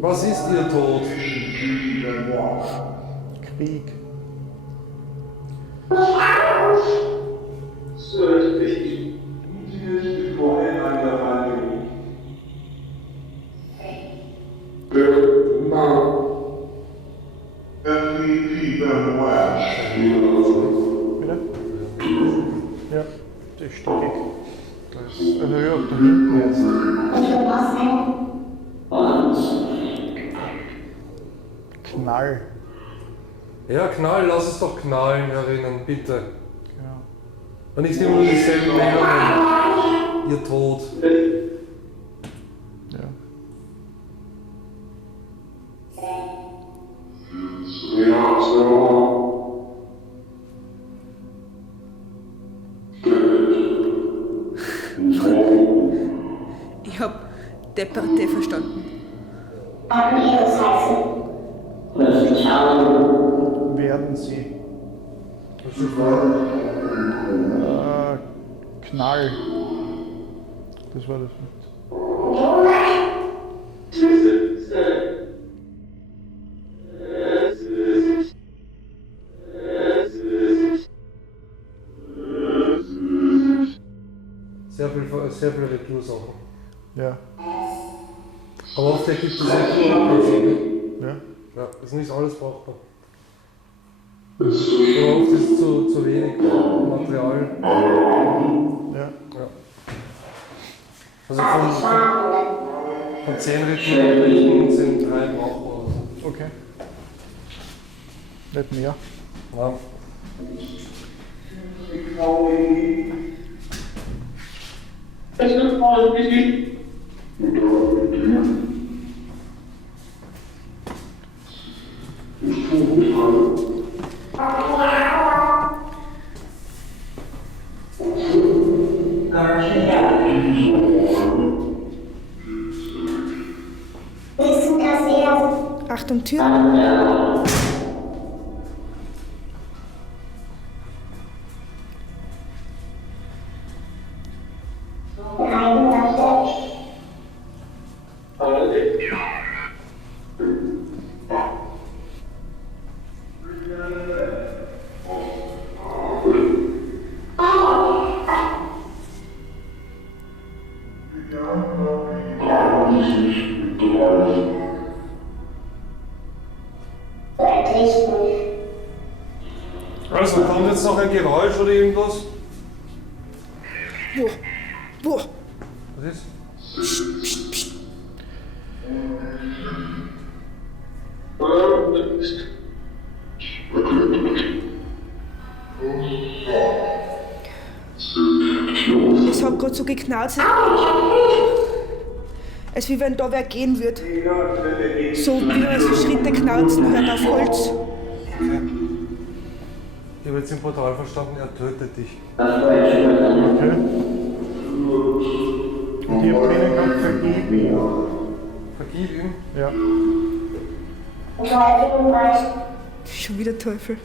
Was ist ihr Tod? Krieg. Bitte? Ja, das ist stockig. Also ja, da hinten jetzt. Knall. Ja, knall, lass es doch knallen, herinnen, bitte. Ja. Und nicht immer nur dieselben Meldungen. Ihr Tod. Ja. Ich hab Depperte verstanden. Werden sie. Knall. Das war das. Sehr viele Retursachen. Ja. Aber oft ergibt es Retur. Ja. Ja, ist nicht alles brauchbar. Aber oft ist es zu wenig Material. Ja. Ja. Also von 10 Ritualen sind 3 brauchbar. Okay. Nicht mehr. Ja. Achtung, Tür. Also kommt jetzt noch ein Geräusch oder irgendwas? Wo? Was ist? Es hat gerade so geknallt. Als wie wenn da wer gehen würde. So wie man so Schritte knalzen hört auf Holz. Ich habe jetzt im Portal verstanden, er tötet dich. Okay. Und ich habe drinnen gehabt, vergib ihm. Vergib ihm. Ja. Schon wieder Teufel.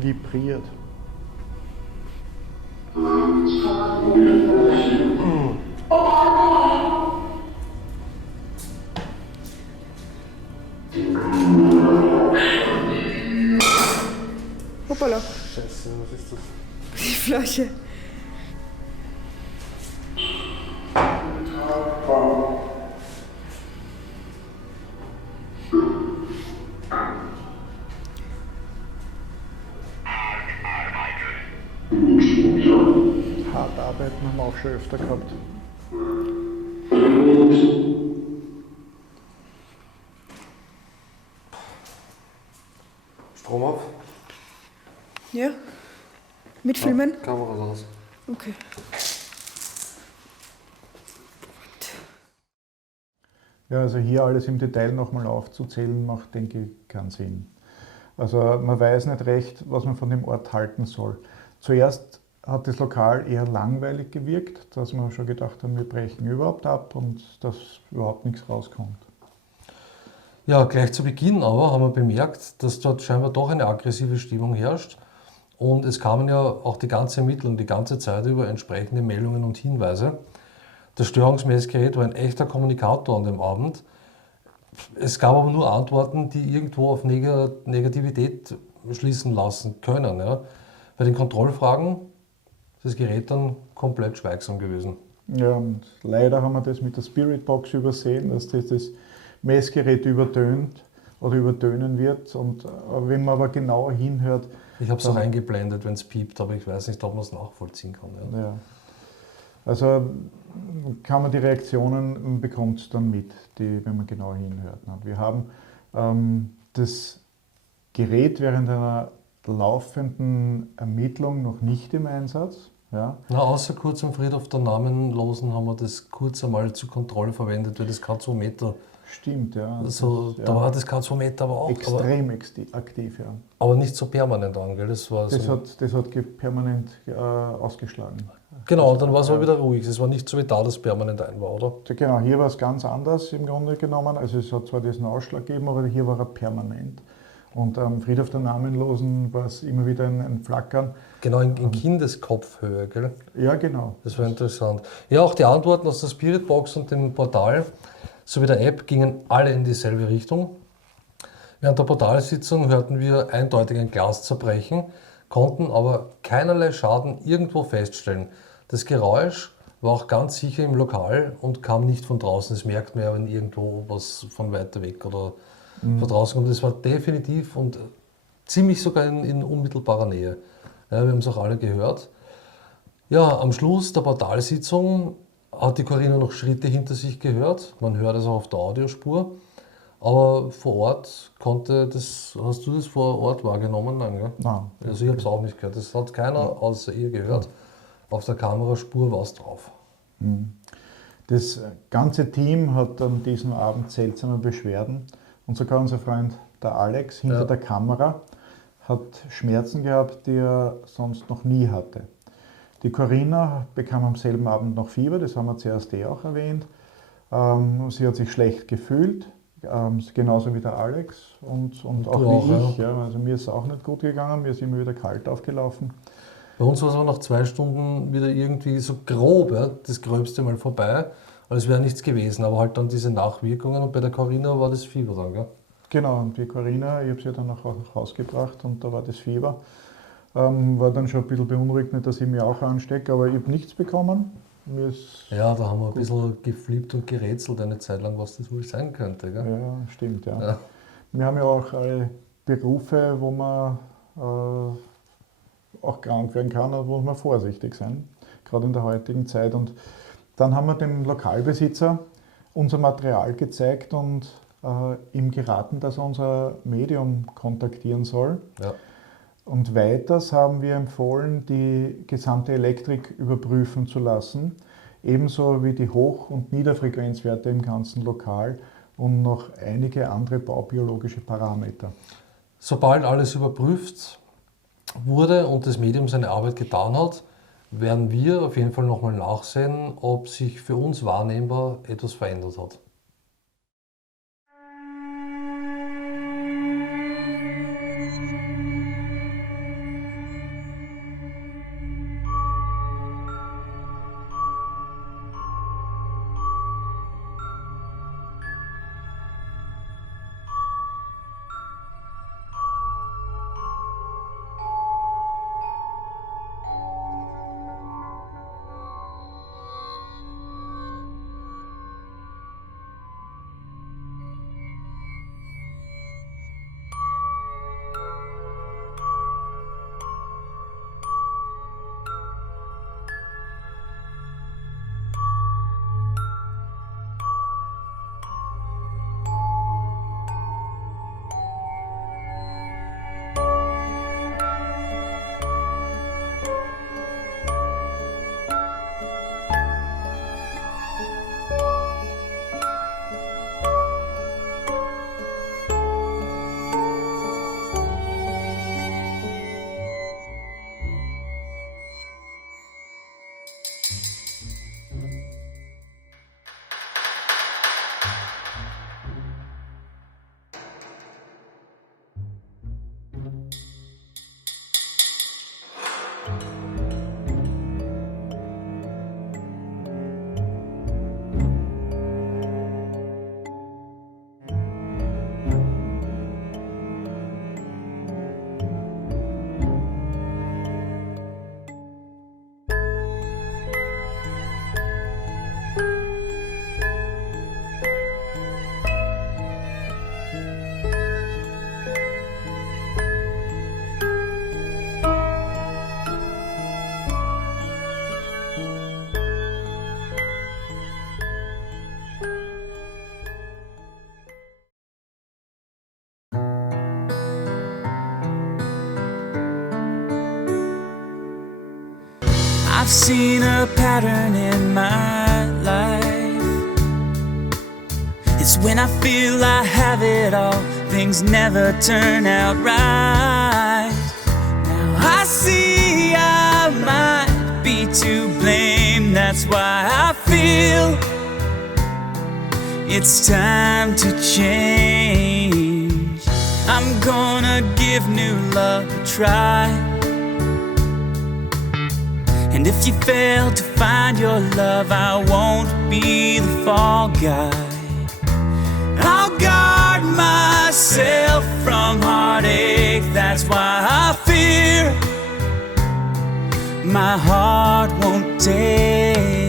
Vibriert. Hoppala, Scheiße, was ist das? die Flasche. Hart arbeiten haben wir auch schon öfter gehabt. Strom auf. Ja? Mitfilmen? Kamera raus. Okay. Ja, also hier alles im Detail nochmal aufzuzählen, macht, denke ich, keinen Sinn. Also man weiß nicht recht, was man von dem Ort halten soll. Zuerst hat das Lokal eher langweilig gewirkt, dass wir schon gedacht haben, wir brechen überhaupt ab und dass überhaupt nichts rauskommt. Ja, gleich zu Beginn aber haben wir bemerkt, dass dort scheinbar doch eine aggressive Stimmung herrscht. Und es kamen ja auch die ganze Ermittlung, die ganze Zeit über entsprechende Meldungen und Hinweise. Das Störungsmessgerät war ein echter Kommunikator an dem Abend. Es gab aber nur Antworten, die irgendwo auf Negativität schließen lassen können. Ja. Bei den Kontrollfragen ist das Gerät dann komplett schweigsam gewesen. Ja, und leider haben wir das mit der Spiritbox übersehen, dass das Messgerät übertönt oder übertönen wird. Und wenn man aber genauer hinhört, Ich habe es auch eingeblendet, wenn es piept, aber ich weiß nicht, ob man es nachvollziehen kann. Ja. ja, also kann man die Reaktionen bekommt dann mit, wenn man genauer hinhört. Und wir haben das Gerät während einer laufenden Ermittlung noch nicht im Einsatz. Ja. Na, außer kurz am Friedhof der Namenlosen haben wir das kurz einmal zur Kontrolle verwendet, weil das K2-Meter, Stimmt, ja. also, ja. da war das K2-Meter aber auch, Extrem aktiv, ja. aber nicht so permanent an, gell? Das war Das so, hat permanent ausgeschlagen. genau, dann war es aber wieder ruhig. Es war nicht so wie da, das permanent ein war, oder? Genau, hier war es ganz anders im Grunde genommen. Also es hat zwar diesen Ausschlag gegeben, aber hier war er permanent. Und am Friedhof der Namenlosen war es immer wieder ein Flackern. Genau, in Kindeskopfhöhe, gell? Ja, genau. Das war interessant. Ja, auch die Antworten aus der Spiritbox und dem Portal sowie der App gingen alle in dieselbe Richtung. Während der Portalsitzung hörten wir eindeutig ein Glas zerbrechen, konnten aber keinerlei Schaden irgendwo feststellen. Das Geräusch war auch ganz sicher im Lokal und kam nicht von draußen. Das merkt man ja, wenn irgendwo was von weiter weg oder von draußen kommt. Das war definitiv und ziemlich sogar in unmittelbarer Nähe. Ja, wir haben es auch alle gehört. Ja, am Schluss der Portalsitzung hat die Corinna noch Schritte hinter sich gehört. Man hört es auch auf der Audiospur. Aber vor Ort hast du das vor Ort wahrgenommen? Nein, gell? Nein. Also ich habe es auch nicht gehört. Das hat keiner außer ihr gehört. Auf der Kameraspur war es drauf. Das ganze Team hat an diesem Abend seltsame Beschwerden. Und sogar unser Freund, der Alex, hinter der Kamera, hat Schmerzen gehabt, die er sonst noch nie hatte. Die Corinna bekam am selben Abend noch Fieber, das haben wir zuerst auch erwähnt. Sie hat sich schlecht gefühlt, genauso wie der Alex und auch Du wie auch, ich. Ja. Also mir ist es auch nicht gut gegangen, mir ist immer wieder kalt aufgelaufen. Bei uns war es aber nach 2 Stunden wieder irgendwie so grob, ja, das Gröbste mal vorbei, als wäre nichts gewesen, aber halt dann diese Nachwirkungen und bei der Corinna war das Fieber dann, gell? Genau, und die Corinna, ich habe sie dann nach Hause gebracht und da war das Fieber. War dann schon ein bisschen beunruhigt, nicht, dass ich mich auch anstecke, aber ich habe nichts bekommen. Mir ist Ja, da haben wir ein bisschen geflippt und gerätselt eine Zeit lang, was das wohl sein könnte, gell? Ja, stimmt, ja. Ja. Wir haben ja auch alle Berufe, wo man auch krank werden kann und wo man vorsichtig sein, gerade in der heutigen Zeit. Und dann haben wir dem Lokalbesitzer unser Material gezeigt und ihm geraten, dass er unser Medium kontaktieren soll. Ja. Und weiters haben wir empfohlen, die gesamte Elektrik überprüfen zu lassen, ebenso wie die Hoch- und Niederfrequenzwerte im ganzen Lokal und noch einige andere baubiologische Parameter. Sobald alles überprüft wurde und das Medium seine Arbeit getan hat, werden wir auf jeden Fall nochmal nachsehen, ob sich für uns wahrnehmbar etwas verändert hat. I've seen a pattern in my life. It's when I feel I have it all, things never turn out right. Now I see I might be to blame, that's why I feel it's time to change. I'm gonna give new love a try. And if you fail to find your love, I won't be the fall guy. I'll guard myself from heartache, that's why I fear my heart won't take.